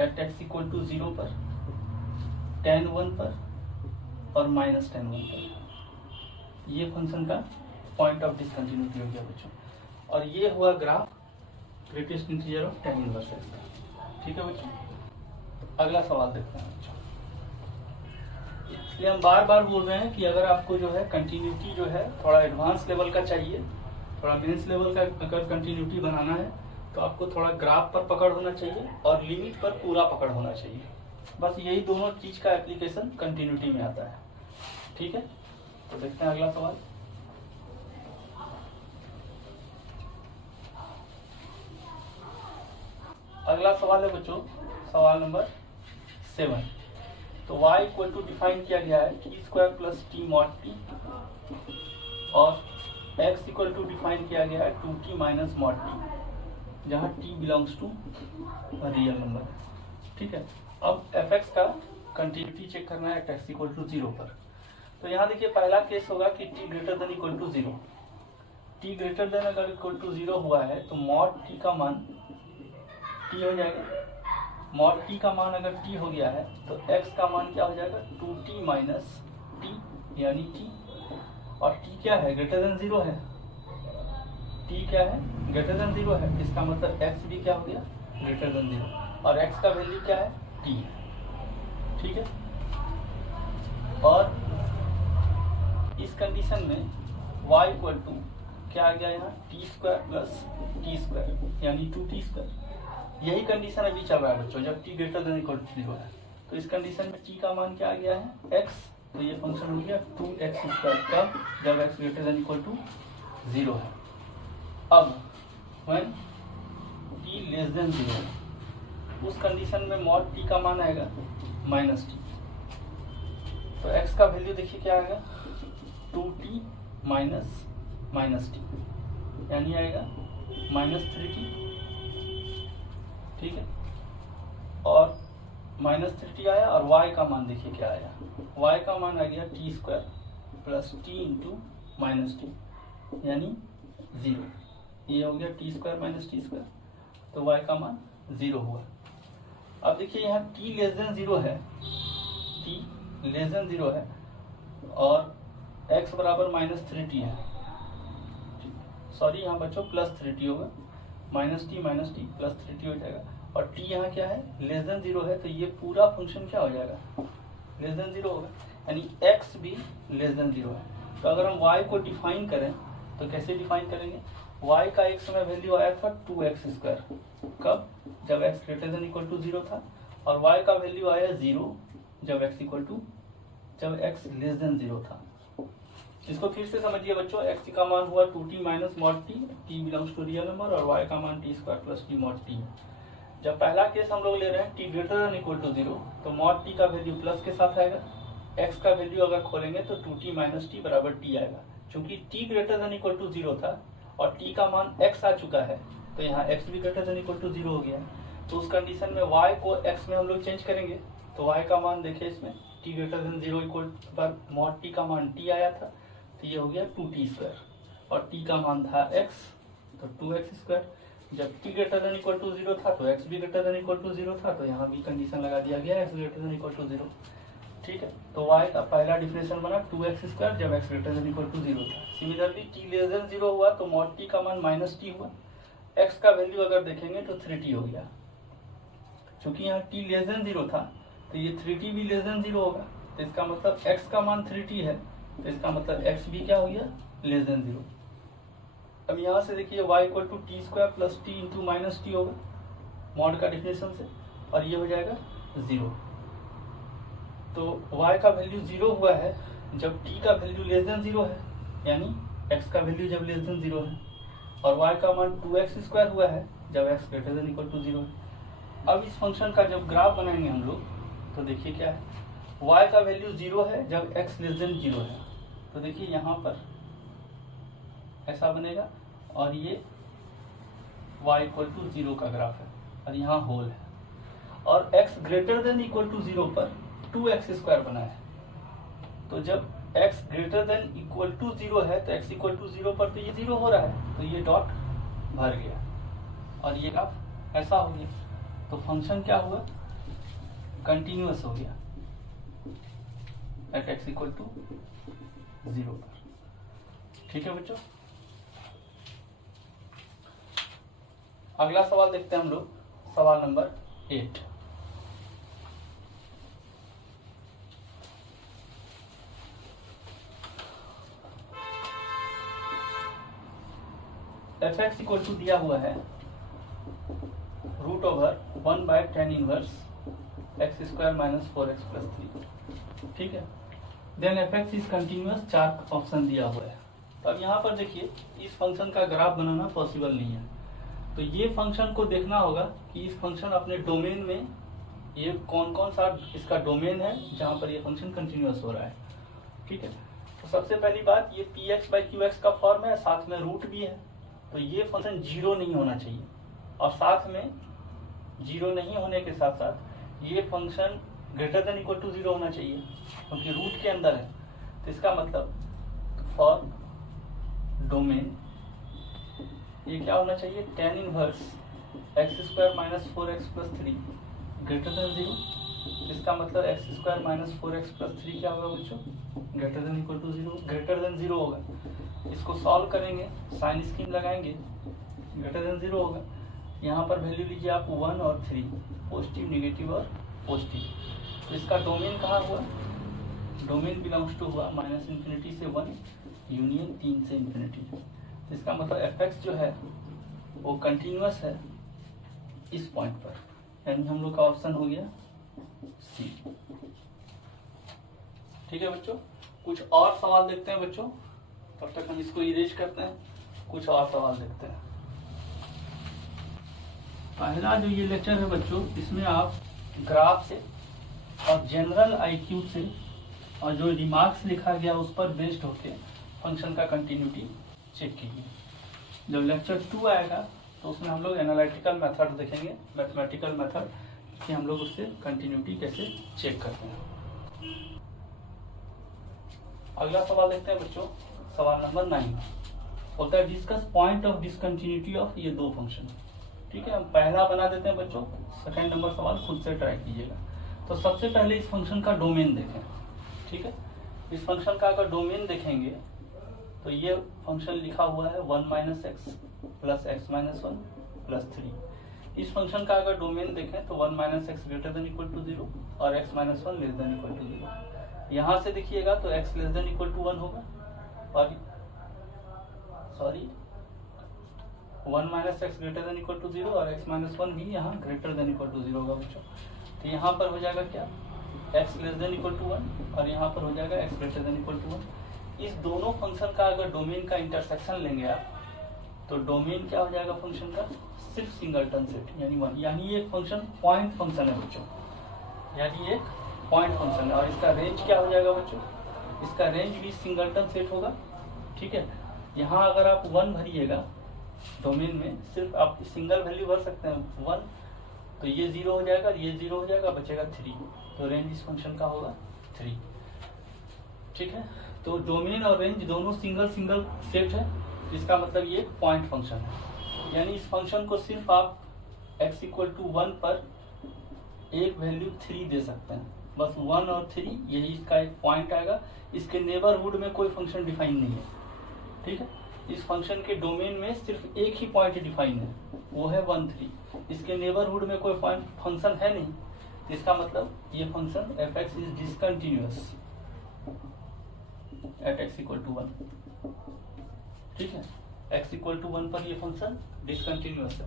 at x = 0 पर, tan 1 पर और -tan 1 पर। ये फंक्शन का पॉइंट ऑफ डिसकंटिन्यूटी हो गया बच्चों। और ये हुआ graph greatest integer of tan inverse x का। ठीक है बच्चों, अगला सवाल देखते हैं बच्चों। इसलिए हम बार बार बोल रहे हैं कि अगर आपको जो है कंटिन्यूटी जो है थोड़ा एडवांस लेवल का चाहिए, थोड़ा बेस लेवल का अगर कंटिन्यूटी बनाना है तो आपको थोड़ा ग्राफ पर पकड़ होना चाहिए और लिमिट पर पूरा पकड़ होना चाहिए। बस यही दोनों चीज का एप्लीकेशन कंटिन्यूटी में आता है। ठीक है, तो देखते हैं अगला सवाल। अगला सवाल है बच्चों सवाल नंबर 7। तो y = डिफाइन किया गया है t² + t mod t और x = डिफाइन किया गया है 2t - mod t, जहां t belongs to real number. ठीक है, अब fx का कंटिन्यूटी चेक करना है at x = 0 पर। तो यहाँ देखिए पहला केस होगा कि t > 0। t > 0 हुआ है तो mod t का मान t हो जाएगा। mod t का मान अगर t हो गया है तो x का मान क्या हो जाएगा, 2t - t यानी t। और t क्या है, >0 है। t क्या है, >0 है, इसका मतलब x भी क्या हो गया, >0। और x का वैल्यू क्या है, t। ठीक है, और इस कंडीशन में y = क्या आ गया यहाँ, t² + t² यानी 2t²। यही कंडीशन अभी चल रहा है बच्चों जब t > 0 है। तो इस कंडीशन में t का मान क्या आ गया है, x। तो ये फंक्शन हो गया 2x² का जब x > 0 है। अब when t <0 है उस कंडीशन में mod t का मान आएगा -t। तो x का वैल्यू देखिए क्या आएगा, 2t - t यानी आएगा -3t। ठीक है, और -3t आया और y का मान देखिए क्या आया, y का मान आ गया t² + t × -t यानी 0। ये हो गया t² - t², तो y का मान 0 हुआ। अब देखिए यहाँ t <0 है, t < 0 है और x बराबर -3t है। सॉरी यहाँ बच्चों +3t होगा, -t + 3t हो जाएगा। और t यहाँ क्या है, <0 है, तो ये पूरा फंक्शन क्या हो जाएगा, <0 होगा। यानी x भी <0 है। तो अगर हम y को डिफाइन करें तो कैसे डिफाइन करेंगे, y का एक समय वैल्यू आया था 2x², कब, जब x greater than equal to 0 था, और y का वैल्यू आया 0 जब x लेस देन 0 था। इसको फिर से समझिए बच्चों, x का मान हुआ 2t minus mod t, t belongs to real number, और y का मान t² plus t mod t है। जब पहला केस हम लोग ले रहे हैं t greater than equal to 0, तो मॉड t का वैल्यू प्लस के साथ आएगा, x का वैल्यू अगर खोलेंगे तो 2t माइनस t बराबर t आएगा। चूंकि t greater than equal to 0 था और t का मान x आ चुका है, तो यहाँ x भी ग्रेटर देन इक्वल टू 0 हो गया है। तो उस कंडीशन में y को x में हम लोग चेंज करेंगे, तो y का मान देखिए इसमें t ग्रेटर देन 0 इक्वल पर मॉड t का मान t आया था, तो ये हो गया 2t², और t का मान था x, तो 2x²। जब t greater than equal to 0 था तो x भी ग्रेटर देन इक्वल टू 0 था, तो यहाँ भी कंडीशन लगा दिया गया x greater than equal to 0। ठीक है, तो y का पहला डिफरेंशियल बना 2x² जब x greater than equal to 0 था। सिमिलरली t लेस देन 0 हुआ तो मॉड t का मान माइनस t हुआ, x का वैल्यू अगर देखेंगे तो 3t हो गया। चूंकि यहाँ t लेस देन 0 था तो ये 3t भी लेस देन 0 होगा, तो इसका मतलब x का मान 3t है, तो इसका मतलब x भी क्या हो गया, लेस देन 0। अब यहाँ से देखिए y equal to t² plus t into minus t होगा मॉड का डिफिनेशन से, और ये हो जाएगा 0। तो y का वैल्यू 0 हुआ है जब t का वैल्यू लेस देन 0 है, यानी x का वैल्यू जब लेस देन 0 है, और y का मान 2x² हुआ है जब x greater than equal to 0 है। अब इस फंक्शन का जब ग्राफ बनाएंगे हम लोग, तो देखिए क्या है, y का वैल्यू 0 है जब x लेस देन 0 है, तो देखिए यहाँ पर ऐसा बनेगा, और ये y इक्वल टू 0 का ग्राफ है, और यहाँ होल है, और x greater than equal to 0 पर 2x² बना है। तो जब x greater than equal to 0 है तो x इक्वल टू 0 पर तो ये 0 हो रहा है, तो ये डॉट भर गया, और ये ग्राफ ऐसा हो गया। तो फंक्शन क्या हुआ, कंटिन्यूअस हो गया एट x इक्वल टू 0 पर। ठीक है बच्चों, अगला सवाल देखते हैं हम लोग, सवाल नंबर 8। f(x) इक्वल टू दिया हुआ है √1/tan inverse x² minus 4x plus 3। ठीक है, then f(x) is continuous, 4 option दिया हुआ है। तो अब यहाँ पर देखिए, इस फंक्शन का ग्राफ बनाना पॉसिबल नहीं है, तो ये फंक्शन को देखना होगा कि इस फंक्शन अपने डोमेन में ये कौन कौन सा इसका डोमेन है जहाँ पर ये फंक्शन कंटिन्यूअस हो रहा है। ठीक है, तो सबसे पहली बात, ये px/qx का फॉर्म है, साथ में रूट भी है, तो ये फंक्शन 0 नहीं होना चाहिए, और साथ में 0 नहीं होने के साथ साथ ये function greater than equal to 0 होना चाहिए, क्योंकि रूट के अंदर है। तो इसका मतलब फॉर डोमेन ये क्या होना चाहिए, tan inverse x² minus 4x plus 3 greater than 0। इसका मतलब x² माइनस 4x प्लस 3 क्या होगा बच्चों, greater than equal to 0, greater than 0 होगा। इसको सॉल्व करेंगे, साइन स्कीम लगाएंगे, ग्रेटर देन 0 होगा। यहाँ पर वैल्यू लीजिए आप 1 और 3, पॉजिटिव, नेगेटिव और पॉजिटिव। तो इसका डोमेन कहाँ हुआ, डोमेन बिलोंग्स टू हुआ -∞ से 1 यूनियन 3 से इन्फिनिटी। तो इसका मतलब f(x) जो है वो कंटिन्यूअस है इस पॉइंट पर, यानी हम लोग का ऑप्शन हो गया सी। ठीक है बच्चों, कुछ और सवाल देखते हैं बच्चों, तब तक हम इसको इरेज करते हैं, कुछ और सवाल देखते हैं। पहला जो ये लेक्चर है बच्चों, इसमें आप ग्राफ से और जनरल IQ से और जो रिमार्क्स लिखा गया उस पर बेस्ड होके फंक्शन का कंटिन्यूटी चेक कीजिए। जब लेक्चर 2 आएगा तो उसमें हम लोग एनालिटिकल मेथड देखेंगे, मैथमेटिकल मेथड, कि हम लोग उससे कंटिन्यूटी कैसे चेक करते हैं। अगला सवाल देखते हैं बच्चों, सवाल नंबर 9 बोलता है discuss point of discontinuity of ये दो फंक्शन। ठीक है, हम पहला बना देते हैं बच्चों, सेकंड नंबर सवाल खुद से ट्राई कीजिएगा। तो सबसे पहले इस फंक्शन का डोमेन देखें। ठीक है, इस फंक्शन का अगर डोमेन देखेंगे तो ये फंक्शन लिखा हुआ है 1 minus x plus x minus 1 plus 3। इस फंक्शन का अगर डोमेन देखें तो 1 minus x greater than equal to 0 और x minus 1 less than equal to 0। यहाँ से देखिएगा तो x less than equal to 1 होगा और sorry 1 minus x greater than equal to 0 और x माइनस 1 भी यहाँ ग्रेटर देन इक्वल टू 0 होगा बच्चों। तो यहाँ पर हो जाएगा क्या, x less than equal to 1 और यहाँ पर हो जाएगा x greater than equal to 1। इस दोनों फंक्शन का अगर डोमेन का इंटरसेक्शन लेंगे आप, तो डोमेन क्या हो जाएगा फंक्शन का, सिर्फ सिंगलटन सेट यानी 1, यानी ये फंक्शन पॉइंट फंक्शन है बच्चों, यानी एक पॉइंट फंक्शन है। और इसका रेंज क्या हो जाएगा बच्चों, इसका रेंज भी सिंगलटन सेट होगा। ठीक है, यहाँ अगर आप 1 भरिएगा डोमेन में, सिर्फ आप सिंगल वैल्यू भर सकते हैं 1, तो ये 0 हो जाएगा, ये 0 हो जाएगा, बचेगा 3, तो रेंज इस फंक्शन का होगा 3। ठीक है, तो डोमेन और रेंज दोनों सिंगल सिंगल सेट है, इसका मतलब ये पॉइंट फंक्शन है। यानी इस फंक्शन को सिर्फ आप x इक्वल टू 1 पर एक वैल्यू 3 दे सकते हैं, बस 1 और 3 यही इसका एक पॉइंट आएगा। इसके नेबरहुड में कोई फंक्शन डिफाइन नहीं है। ठीक है, इस फंक्शन के डोमेन में सिर्फ एक ही पॉइंट डिफाइन है, वो है 1 3। इसके नेबरहुड में कोई फंक्शन है नहीं, इसका मतलब ये function f(x) is discontinuous at x equal to 1। ठीक है, x इक्वल टू 1 पर ये फंक्शन डिसकंटिन्यूअस है।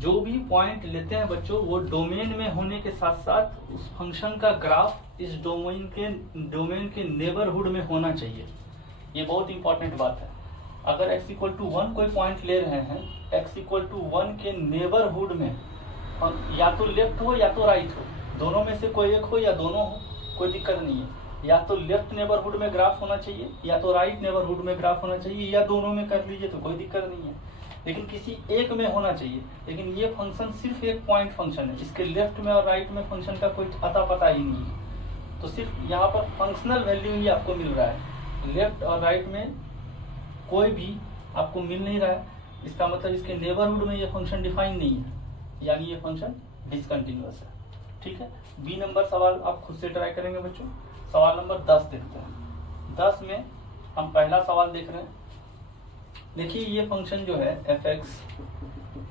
जो भी पॉइंट लेते हैं बच्चों, वो डोमेन में होने के साथ साथ उस फंक्शन का ग्राफ इस डोमेन के नेबरहुड में होना चाहिए। ये बहुत इंपॉर्टेंट बात है। अगर x इक्वल टू 1 कोई पॉइंट ले रहे हैं, x इक्वल टू 1 के नेबरहुड में, या तो लेफ्ट हो या तो राइट हो, दोनों में से कोई एक हो या दोनों हो, कोई दिक्कत नहीं है। या तो लेफ्ट नेबरहुड में ग्राफ होना चाहिए, या तो राइट नेबरहुड में ग्राफ होना चाहिए, या दोनों में कर लीजिए तो कोई दिक्कत नहीं है, लेकिन किसी एक में होना चाहिए। लेकिन ये फंक्शन सिर्फ एक पॉइंट फंक्शन है, इसके लेफ्ट में और राइट में फंक्शन का कोई अता पता ही नहीं है। तो सिर्फ यहाँ पर फंक्शनल वैल्यू ही आपको मिल रहा है, लेफ्ट और राइट में कोई भी आपको मिल नहीं रहा है। इसका मतलब इसके नेबरहुड में ये फंक्शन डिफाइन नहीं है, यानी ये फंक्शन डिसकंटिन्यूअस है। ठीक है, बी नंबर सवाल आप खुद से ट्राई करेंगे बच्चों। सवाल नंबर 10 देखते हैं। 10 में हम पहला सवाल देख रहे हैं। देखिए ये फंक्शन जो है f(x)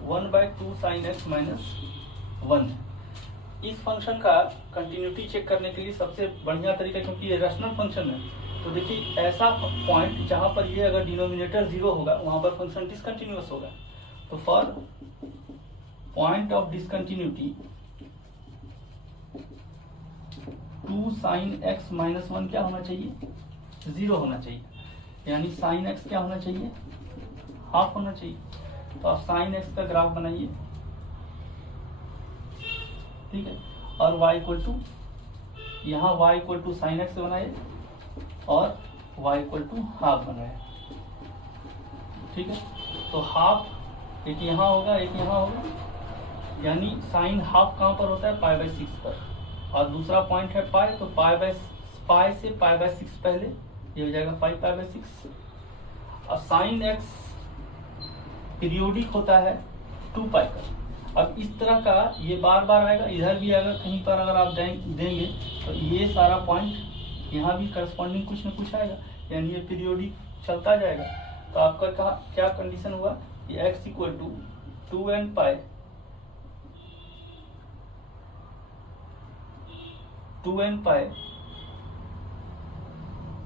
1/2 sin x माइनस 1। इस फंक्शन का कंटिन्यूटी चेक करने के लिए सबसे बढ़िया तरीका, क्योंकि ये रैशनल फंक्शन है, तो देखिए ऐसा पॉइंट जहां पर ये अगर डिनोमिनेटर 0 होगा वहां पर फंक्शन डिसकंटिन्यूअस होगा। तो for point of discontinuity 2 sin x minus 1 क्या होना चाहिए, 0 होना चाहिए, यानी sin x क्या होना चाहिए, हाफ होना चाहिए। तो आप sin x का ग्राफ बनाइए। ठीक है, और y इक्वल टू, यहाँ y equal to sin x बनाए और y इक्वल टू हाफ बनाए। ठीक है, तो हाफ एक यहाँ होगा, एक यहाँ होगा, यानी साइन हाफ कहाँ पर होता है, π/6 पर, और दूसरा पॉइंट है पाई, तो पाई से π/6 पहले, ये हो जाएगा 5π/6। और साइन एक्स पीरियोडिक होता है 2π का। अब इस तरह का ये बार बार आएगा, इधर भी अगर कहीं पर अगर आप देंगे तो ये सारा पॉइंट यहाँ भी करस्पॉन्डिंग कुछ न कुछ आएगा, यानी ये पीरियोडिक चलता जाएगा। तो आपका क्या कंडीशन हुआ, ये x equal to 2nπ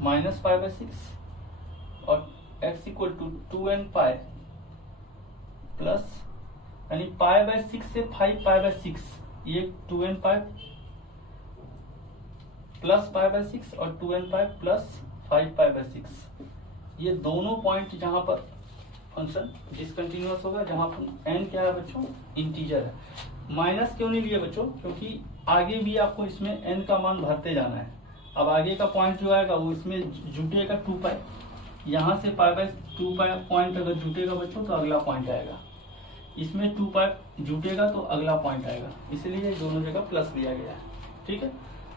minus π/6 और x equal to 2nπ plus, यानी π/6 से 5π/6, ये 2nπ प्लस π/6 और 2nπ प्लस 5π/6। ये दोनों पॉइंट जहां पर फंक्शन डिसकंटिन्यूअस होगा, जहां पर n क्या है बच्चों, इंटीजर है। माइनस क्यों नहीं लिए बच्चों, क्योंकि आगे भी आपको इसमें n का मान भरते जाना है। अब आगे का पॉइंट जो आएगा वो इसमें जुटेगा 2π, यहाँ से π/2π पॉइंट अगर जुटेगा बच्चों तो अगला पॉइंट आएगा, इसमें 2π जुटेगा तो अगला पॉइंट आएगा, इसलिए दोनों जगह प्लस लिया गया है। ठीक है,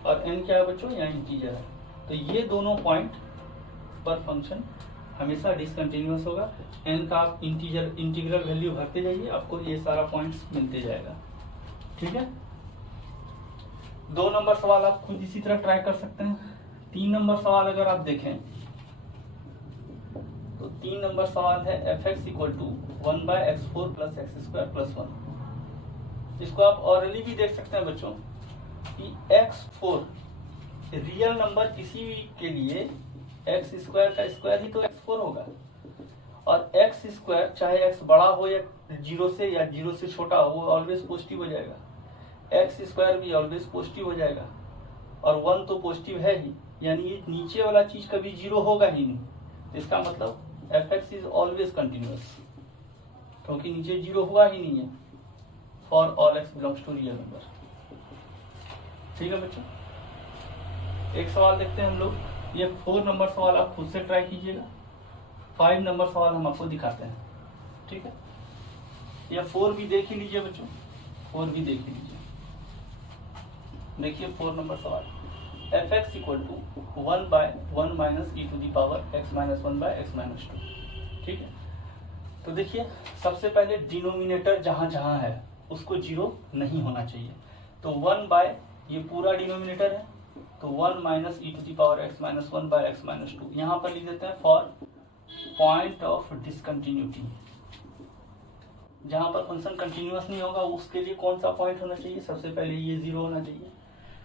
और n क्या है बच्चों, यहाँ इंटीजर है। तो ये दोनों पॉइंट पर फंक्शन हमेशा डिसकंटिन्यूअस होगा। n का आप इंटीग्रल वैल्यू भरते जाइए, आपको ये सारा पॉइंट्स मिलते जाएगा। ठीक है, 2 नंबर सवाल आप खुद इसी तरह ट्राई कर सकते हैं। 3 नंबर सवाल अगर आप देखें तो 3 नंबर सवाल है f(x) equal to 1/x4 plus x² plus 1। इसको आप ऑरली भी देख सकते हैं बच्चों कि x4 रियल नंबर किसी भी के लिए एक्स स्क्वायर का स्क्वायर ही तो x4 होगा, और एक्स स्क्वायर चाहे x बड़ा हो या जीरो से या जीरो से छोटा हो वो ऑलवेज पॉजिटिव हो जाएगा, एक्स स्क्वायर भी ऑलवेज पॉजिटिव हो जाएगा, और 1 तो पॉजिटिव है ही, यानी ये नीचे वाला चीज कभी जीरो होगा ही नहीं। तो इसका मतलब f x is always continuous, क्योंकि नीचे जीरो हुआ ही नहीं है for all x belongs to real number. ठीक है बच्चों, एक सवाल देखते हैं हम लोग। ये 4 नंबर सवाल आप खुद से ट्राई कीजिएगा, 5 नंबर सवाल हम आपको दिखाते हैं। ठीक है, या 4 भी देख ही लीजिए बच्चों, 4 भी देख ही लीजिए। देखिए 4 नंबर सवाल, f x equal to 1/1 minus e to the power x minus 1/x-2। ठीक है, तो देखिए सबसे पहले डिनोमिनेटर जहां जहां है उसको जीरो नहीं होना चाहिए। तो 1 ये पूरा डिनोमिनेटर है, तो 1 minus e to the power x minus 1/x-2 यहाँ पर लिख देते हैं फॉर पॉइंट ऑफ डिसकंटिन्यूटी। जहां पर फंक्शन कंटिन्यूअस नहीं होगा उसके लिए कौन सा पॉइंट होना चाहिए, सबसे पहले ये 0 होना चाहिए।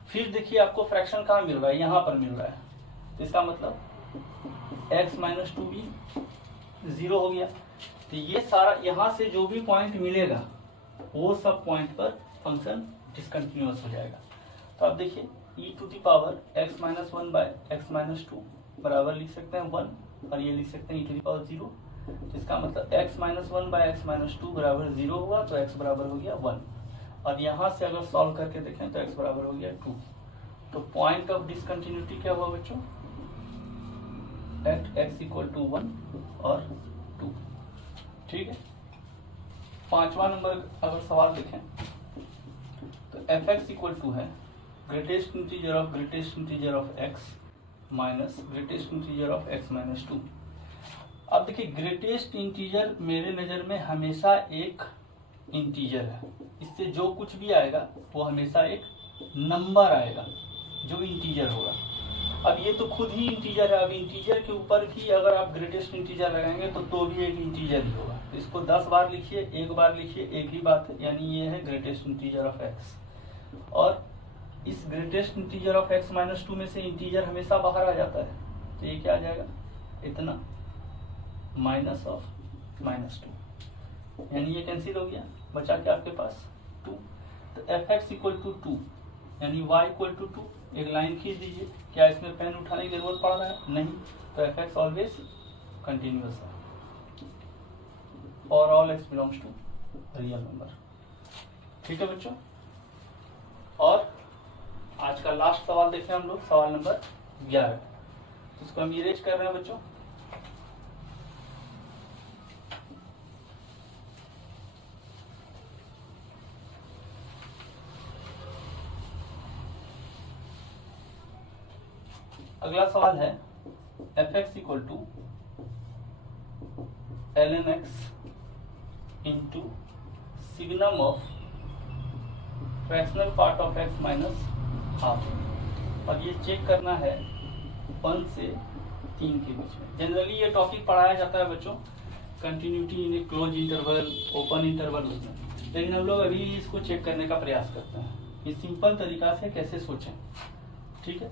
फिर देखिए आपको फ्रैक्शन कहाँ मिल रहा है, यहाँ पर मिल रहा है, तो इसका मतलब x-2 भी 0 हो गया। तो ये सारा यहाँ से जो भी पॉइंट मिलेगा वो सब पॉइंट पर फंक्शन डिसकंटिन्यूअस हो जाएगा। तो आप देखिए e to the power x minus 1/x-2 बराबर लिख सकते हैं 1, और ये लिख सकते हैं ई टू दी पावर 0। तो इसका मतलब x माइनस 1/x-2 बराबर 0 हुआ, तो x बराबर हो गया 1, और यहाँ से अगर सॉल्व करके देखें तो x बराबर हो गया 2। तो पॉइंट ऑफ डिसकंटिन्यूटी क्या हुआ बच्चों, एट x इक्वल टू 1 और 2। ठीक है, 5वां नंबर अगर सवाल देखें तो एफ एक्स इक्वल टू है greatest integer of x minus greatest integer of x minus 2। अब देखिए ग्रेटेस्ट इंटीजर मेरे नज़र में हमेशा एक इंटीजर है, इससे जो कुछ भी आएगा वो हमेशा एक नंबर आएगा जो इंटीजर होगा। अब ये तो खुद ही इंटीजर है, अब इंटीजर के ऊपर भी अगर आप ग्रेटेस्ट इंटीजर लगाएंगे तो भी एक इंटीजर ही होगा। तो इसको 10 बार लिखिए, एक बार लिखिए, एक ही बात है, यानी ये है ग्रेटेस्ट इंटीजर ऑफ x। और इस greatest integer of x minus 2 में से इंटीजर हमेशा बाहर आ जाता है, तो ये क्या आ जाएगा, इतना माइनस ऑफ -2, यानी ये कैंसिल हो गया, बचा क्या आपके पास 2। तो एफ एक्स इक्वल टू 2 यानी y इक्वल टू 2, एक लाइन खींच दीजिए। क्या इसमें पेन उठाने की जरूरत पड़ रहा है, नहीं। तो एफ एक्स ऑलवेज कंटिन्यूअस है for all x belongs to real number. ठीक है बच्चों, और आज का लास्ट सवाल देखें हम लोग, सवाल नंबर 11। तो इसको हम इरेज कर रहे हैं बच्चों। अगला सवाल है f x equal to ln x into signum of fractional part of x minus half. अब ये चेक करना है 1 से 3 के बीच में। जनरली ये टॉपिक पढ़ाया जाता है बच्चों continuity in A close interval, open interval उसमें, लेकिन हम लोग अभी इसको चेक करने का प्रयास करते हैं इस सिंपल तरीका से कैसे सोचें। ठीक है,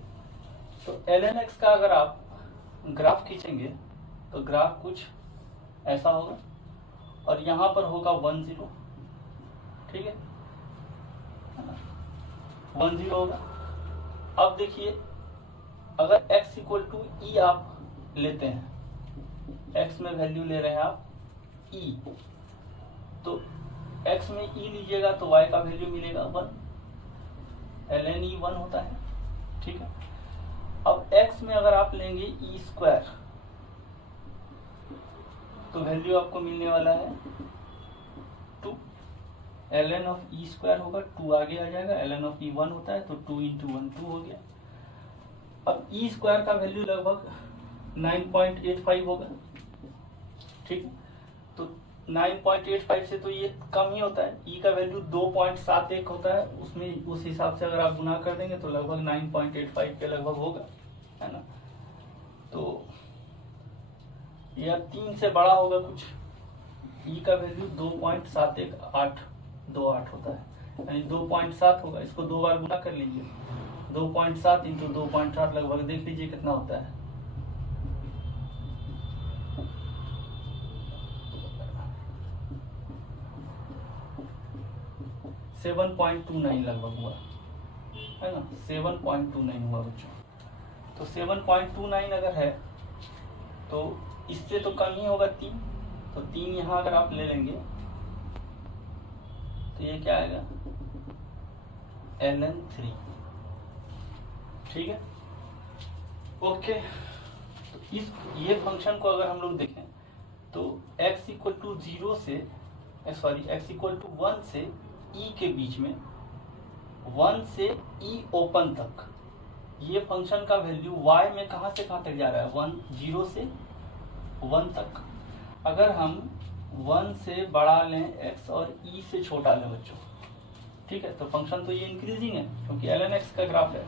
तो ln x का अगर आप ग्राफ खींचेंगे तो ग्राफ कुछ ऐसा होगा, और यहाँ पर होगा 1 0। ठीक है, 1 0 होगा। अब देखिए अगर x इक्वल टू ई आप लेते हैं, x में वैल्यू ले रहे हैं आप e, तो x में e लीजिएगा तो y का वैल्यू मिलेगा 1, ln e 1 होता है। ठीक है, अब x में अगर आप लेंगे ई स्क्वायर तो वैल्यू आपको मिलने वाला है 2, ln ऑफ ई स्क्वायर होगा, 2 आगे आ जाएगा, ln ऑफ ई 1 होता है तो 2 इंटू 1 2 हो गया। अब ई स्क्वायर का वैल्यू लगभग 9.85 होगा। ठीक, तो 9.85 से तो ये कम ही होता है, ई का वैल्यू 2.71 होता है, उसमें उस हिसाब से अगर आप गुना कर देंगे तो लगभग 9.85 के लगभग होगा, है ना। तो यह 3 से बड़ा होगा कुछ, ई का वैल्यू 2.7128 होता है, यानी 2.7 होगा। इसको 2 बार गुना कर लीजिए, 2.7 इंटू 2.7 लगभग देख लीजिए कितना होता है, 7.29 लगभग हुआ है ना, 7.29 हुआ बच्चों। तो 7.29 अगर है तो इससे तो कम ही होगा 3, तो 3 यहाँ अगर आप ले लेंगे तो ये क्या आएगा ln3। ठीक है, ओके। तो ये फंक्शन को अगर हम लोग देखें तो x इक्वल टू 0 से x इक्वल टू 1 से e के बीच में 1 से e ओपन तक ये फंक्शन का वैल्यू y में कहाँ से कहाँ तक जा रहा है 0 से 1 तक। अगर हम 1 से बड़ा लें x और e से छोटा लें बच्चों, ठीक है, तो फंक्शन तो ये इंक्रीजिंग है क्योंकि ln x का ग्राफ है,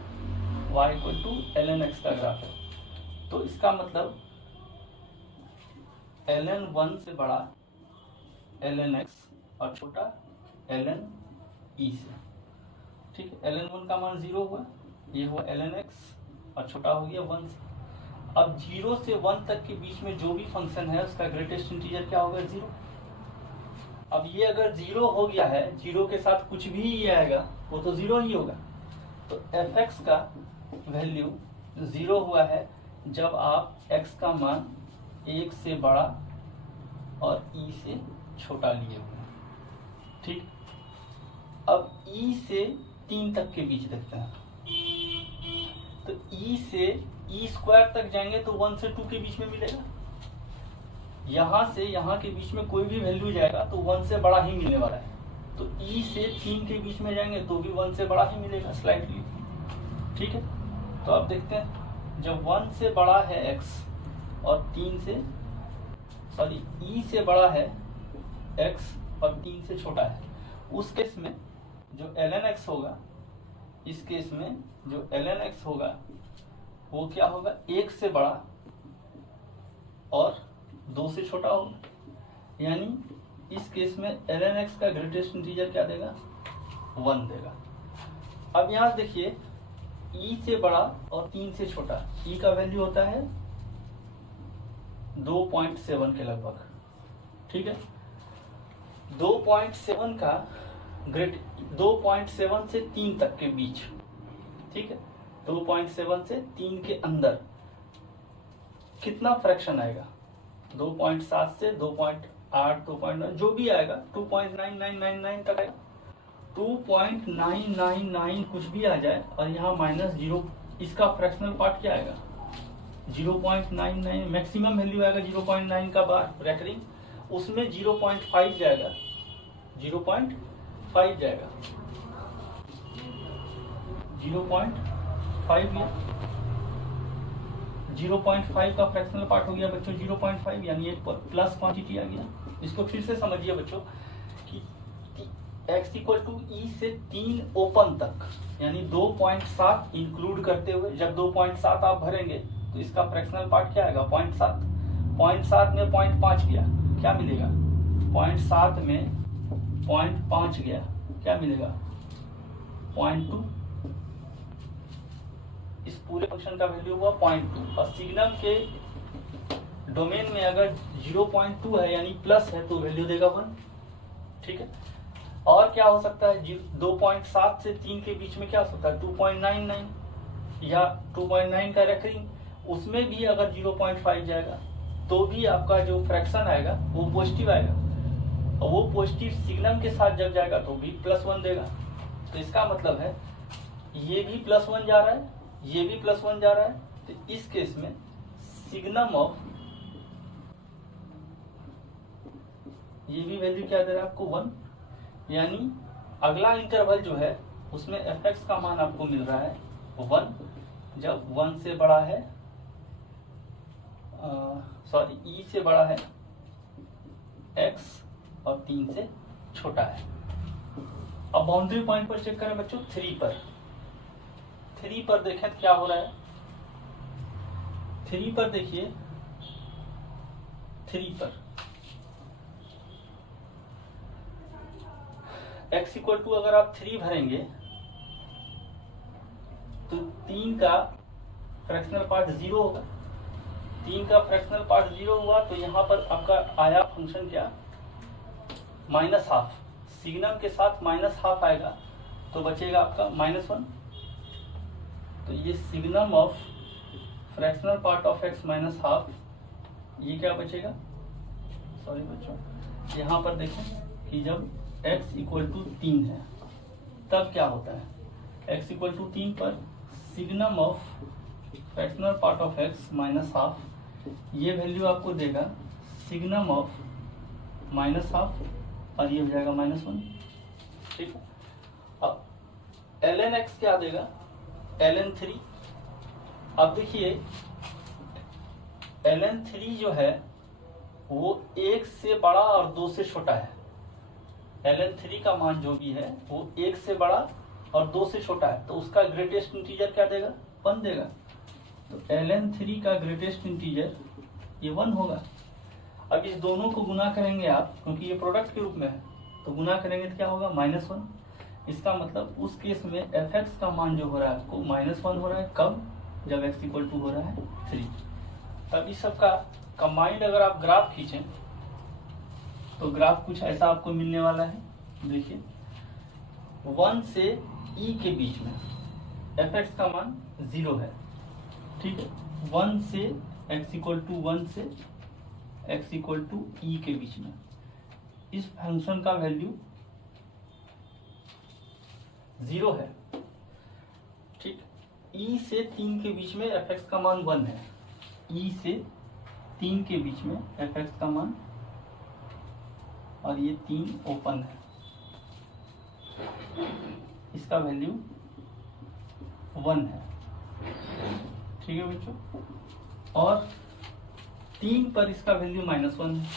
y equal to ln x का ग्राफ है। तो इसका मतलब ln 1 से बड़ा ln x और छोटा ln e से। ठीक है, ln 1 का मान 0 हुआ, ये हुआ ln x और छोटा हो गया 1 से। अब 0 से 1 तक के बीच में जो भी फंक्शन है उसका ग्रेटेस्ट इंटीजर क्या होगा 0। अब ये अगर 0 हो गया है, 0 के साथ कुछ भी ये आएगा वो तो 0 ही होगा। तो fx का वैल्यू 0 हुआ है जब आप x का मान 1 से बड़ा और e से छोटा लिए हुए हैं। ठीक, अब e से 3 तक के बीच देखते हैं। तो e से e स्क्वायर तक जाएंगे तो 1 से 2 के बीच में मिलेगा। यहाँ से यहाँ के बीच में कोई भी वैल्यू जाएगा तो 1 से बड़ा ही मिलने वाला है। तो e से 3 के बीच में जाएंगे तो भी 1 से बड़ा ही मिलेगा स्लाइटली। ठीक है, तो अब देखते हैं जब 1 से बड़ा है x और 3 से e से बड़ा है x और 3 से छोटा है, उस केस में जो ln x होगा, इस केस में जो ln x होगा वो क्या होगा 1 से बड़ा और 2 से छोटा होगा। यानी इस केस में ln x का ग्रेटेस्ट इंटीजर क्या देगा 1 देगा। अब यहाँ देखिए e से बड़ा और 3 से छोटा, e का वैल्यू होता है 2.7 के लगभग। ठीक है, 2.7 का 2.7 से 3 तक के बीच, ठीक है, 2.7 से 3 के अंदर कितना फ्रैक्शन आएगा 2.7 से 2.8 2.9 जो भी आएगा 2.9999 तक आएगा। 2.999 कुछ भी आ जाए और यहाँ -0, इसका फ्रैक्शनल पार्ट क्या आएगा 0.99, मैक्सिमम वैल्यू आएगा 0.9 का बार रेकरिंग, उसमें 0.5 जाएगा, 0.5 जाएगा, 0.5 या 0.5 का फ्रैक्शनल पार्ट हो गया बच्चों 0.5, यानी एक प्लस क्वांटिटी आ गया। इसको फिर से समझिए बच्चों कि x इक्वल टू ई से 3 ओपन तक, यानी 2.7 इंक्लूड करते हुए, जब 2.7 आप भरेंगे तो इसका फ्रैक्शनल पार्ट क्या आएगा 0.7 में 0.5 गया, क्या मिलेगा 0.7 में 0.5 गया, क्या मिलेगा 0.2। इस पूरे फंक्शन का वैल्यू हुआ 0.2 और सिग्नम के डोमेन में अगर 0.2 है यानी प्लस है तो वैल्यू देगा 1। ठीक है, और क्या हो सकता है 2.7 से 3 के बीच में क्या हो सकता है 2.99 या 2.9 का रेकरिंग, उसमें भी अगर 0.5 जाएगा तो भी आपका जो फ्रैक्शन आएगा वो पॉजिटिव आएगा, और वो पॉजिटिव सिग्नम के साथ जब जाएगा तो भी +1 देगा। तो इसका मतलब है ये भी +1 जा रहा है, ये भी +1 जा रहा है, तो इस केस में सिग्नम ऑफ ये भी वैल्यू क्या दे रहा है आपको 1, यानी अगला इंटरवल जो है उसमें fx का मान आपको मिल रहा है 1, जब 1 से बड़ा है e से बड़ा है x और 3 से छोटा है। अब बाउंड्री पॉइंट पर चेक करें बच्चों 3 पर देखें क्या हो रहा है। 3 पर देखिए, 3 पर x इक्वल टू अगर आप 3 भरेंगे तो 3 का फ्रैक्शनल पार्ट 0 होगा, 3 का फ्रैक्शनल पार्ट 0 हुआ तो यहाँ पर आपका आया फंक्शन क्या -12, सिग्नम के साथ -½ आएगा तो बचेगा आपका -1। तो ये signum of fractional part of x -½ ये क्या बचेगा, सॉरी बच्चों, यहाँ पर देखें कि जब x = 3 है तब क्या होता है, x = 3 पर signum of fractional part of x -½ ये वैल्यू आपको देगा सिग्नम ऑफ -½ और ये हो जाएगा -1। ठीक है, अब ln x क्या देगा, ln 3। अब देखिए ln 3 जो है वो 1 से बड़ा और 2 से छोटा है। ln 3 का मान जो भी है वो 1 से बड़ा और 2 से छोटा है, तो उसका ग्रेटेस्ट इंटीजर क्या देगा, 1 देगा। तो ln 3 का ग्रेटेस्ट इंटीजर ये 1 होगा। अब इस दोनों को गुना करेंगे आप, क्योंकि ये प्रोडक्ट के रूप में है, तो गुना करेंगे तो क्या होगा, -1। इसका मतलब उस केस में fx का मान जो हो रहा है आपको -1 हो रहा है, कब, जब x = हो रहा है 3। तब इस सब का कंबाइंड अगर आप ग्राफ खींचें तो ग्राफ कुछ ऐसा आपको मिलने वाला है। देखिए 1 से e के बीच में fx का मान 0 है, ठीक है। 1 से x = 1 से x = e के बीच में इस फंक्शन का वैल्यू 0 है, ठीक। e से 3 के बीच में fx का मान 1 है, e से 3 के बीच में fx का मान, और ये 3 ओपन है, इसका वैल्यू 1 है, ठीक है बच्चों। और 3 पर इसका वैल्यू -1 है,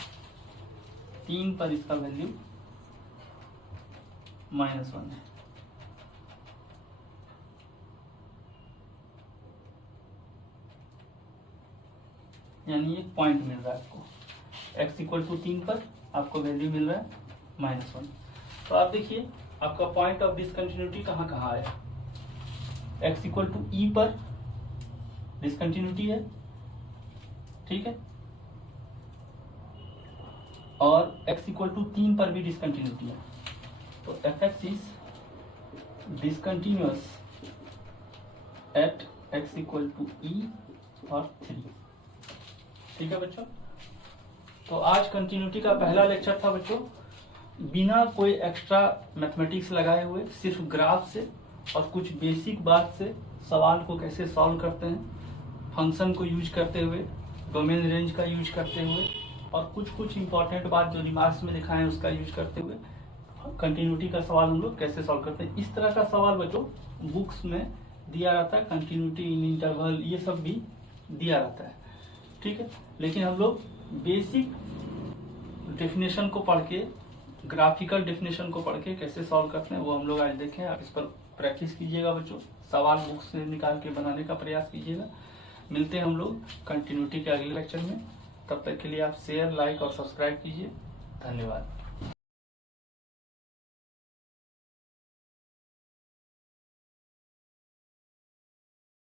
3 पर इसका वैल्यू -1 है। यानी ये पॉइंट मिल रहा है आपको, x = 3 पर आपको वैल्यू मिल रहा है -1। तो आप देखिए आपका पॉइंट ऑफ डिसकंटिन्यूटी कहाँ कहाँ आया, x = e पर डिसकंटिन्यूटी है, ठीक है, और x = 3 पर भी डिसकंटिन्यूटी है। तो fx is discontinuous at x = e और 3, ठीक है बच्चों। तो आज कंटिन्यूटी का पहला लेक्चर था बच्चों, बिना कोई एक्स्ट्रा मैथमेटिक्स लगाए हुए, सिर्फ ग्राफ से और कुछ बेसिक बात से सवाल को कैसे सॉल्व करते हैं, फंक्शन को यूज करते हुए, डोमेन रेंज का यूज करते हुए, और कुछ इंपॉर्टेंट बात जो रिमार्क्स में लिखा है उसका यूज करते हुए कंटिन्यूटी का सवाल हम लोग कैसे सॉल्व करते हैं। इस तरह का सवाल बच्चों बुक्स में दिया रहता है, कंटिन्यूटी इन इंटरवल ये सब भी दिया रहता है, ठीक है। लेकिन हम लोग बेसिक डेफिनेशन को पढ़ के, ग्राफिकल डेफिनेशन को पढ़ के कैसे सॉल्व करते हैं वो हम लोग आज देखें। आप इस पर प्रैक्टिस कीजिएगा बच्चों, सवाल बुक्स से निकाल के बनाने का प्रयास कीजिएगा। मिलते हैं हम लोग कंटिन्यूटी के अगले लेक्चर में, तब तक के लिए आप शेयर, लाइक और सब्सक्राइब कीजिए। धन्यवाद।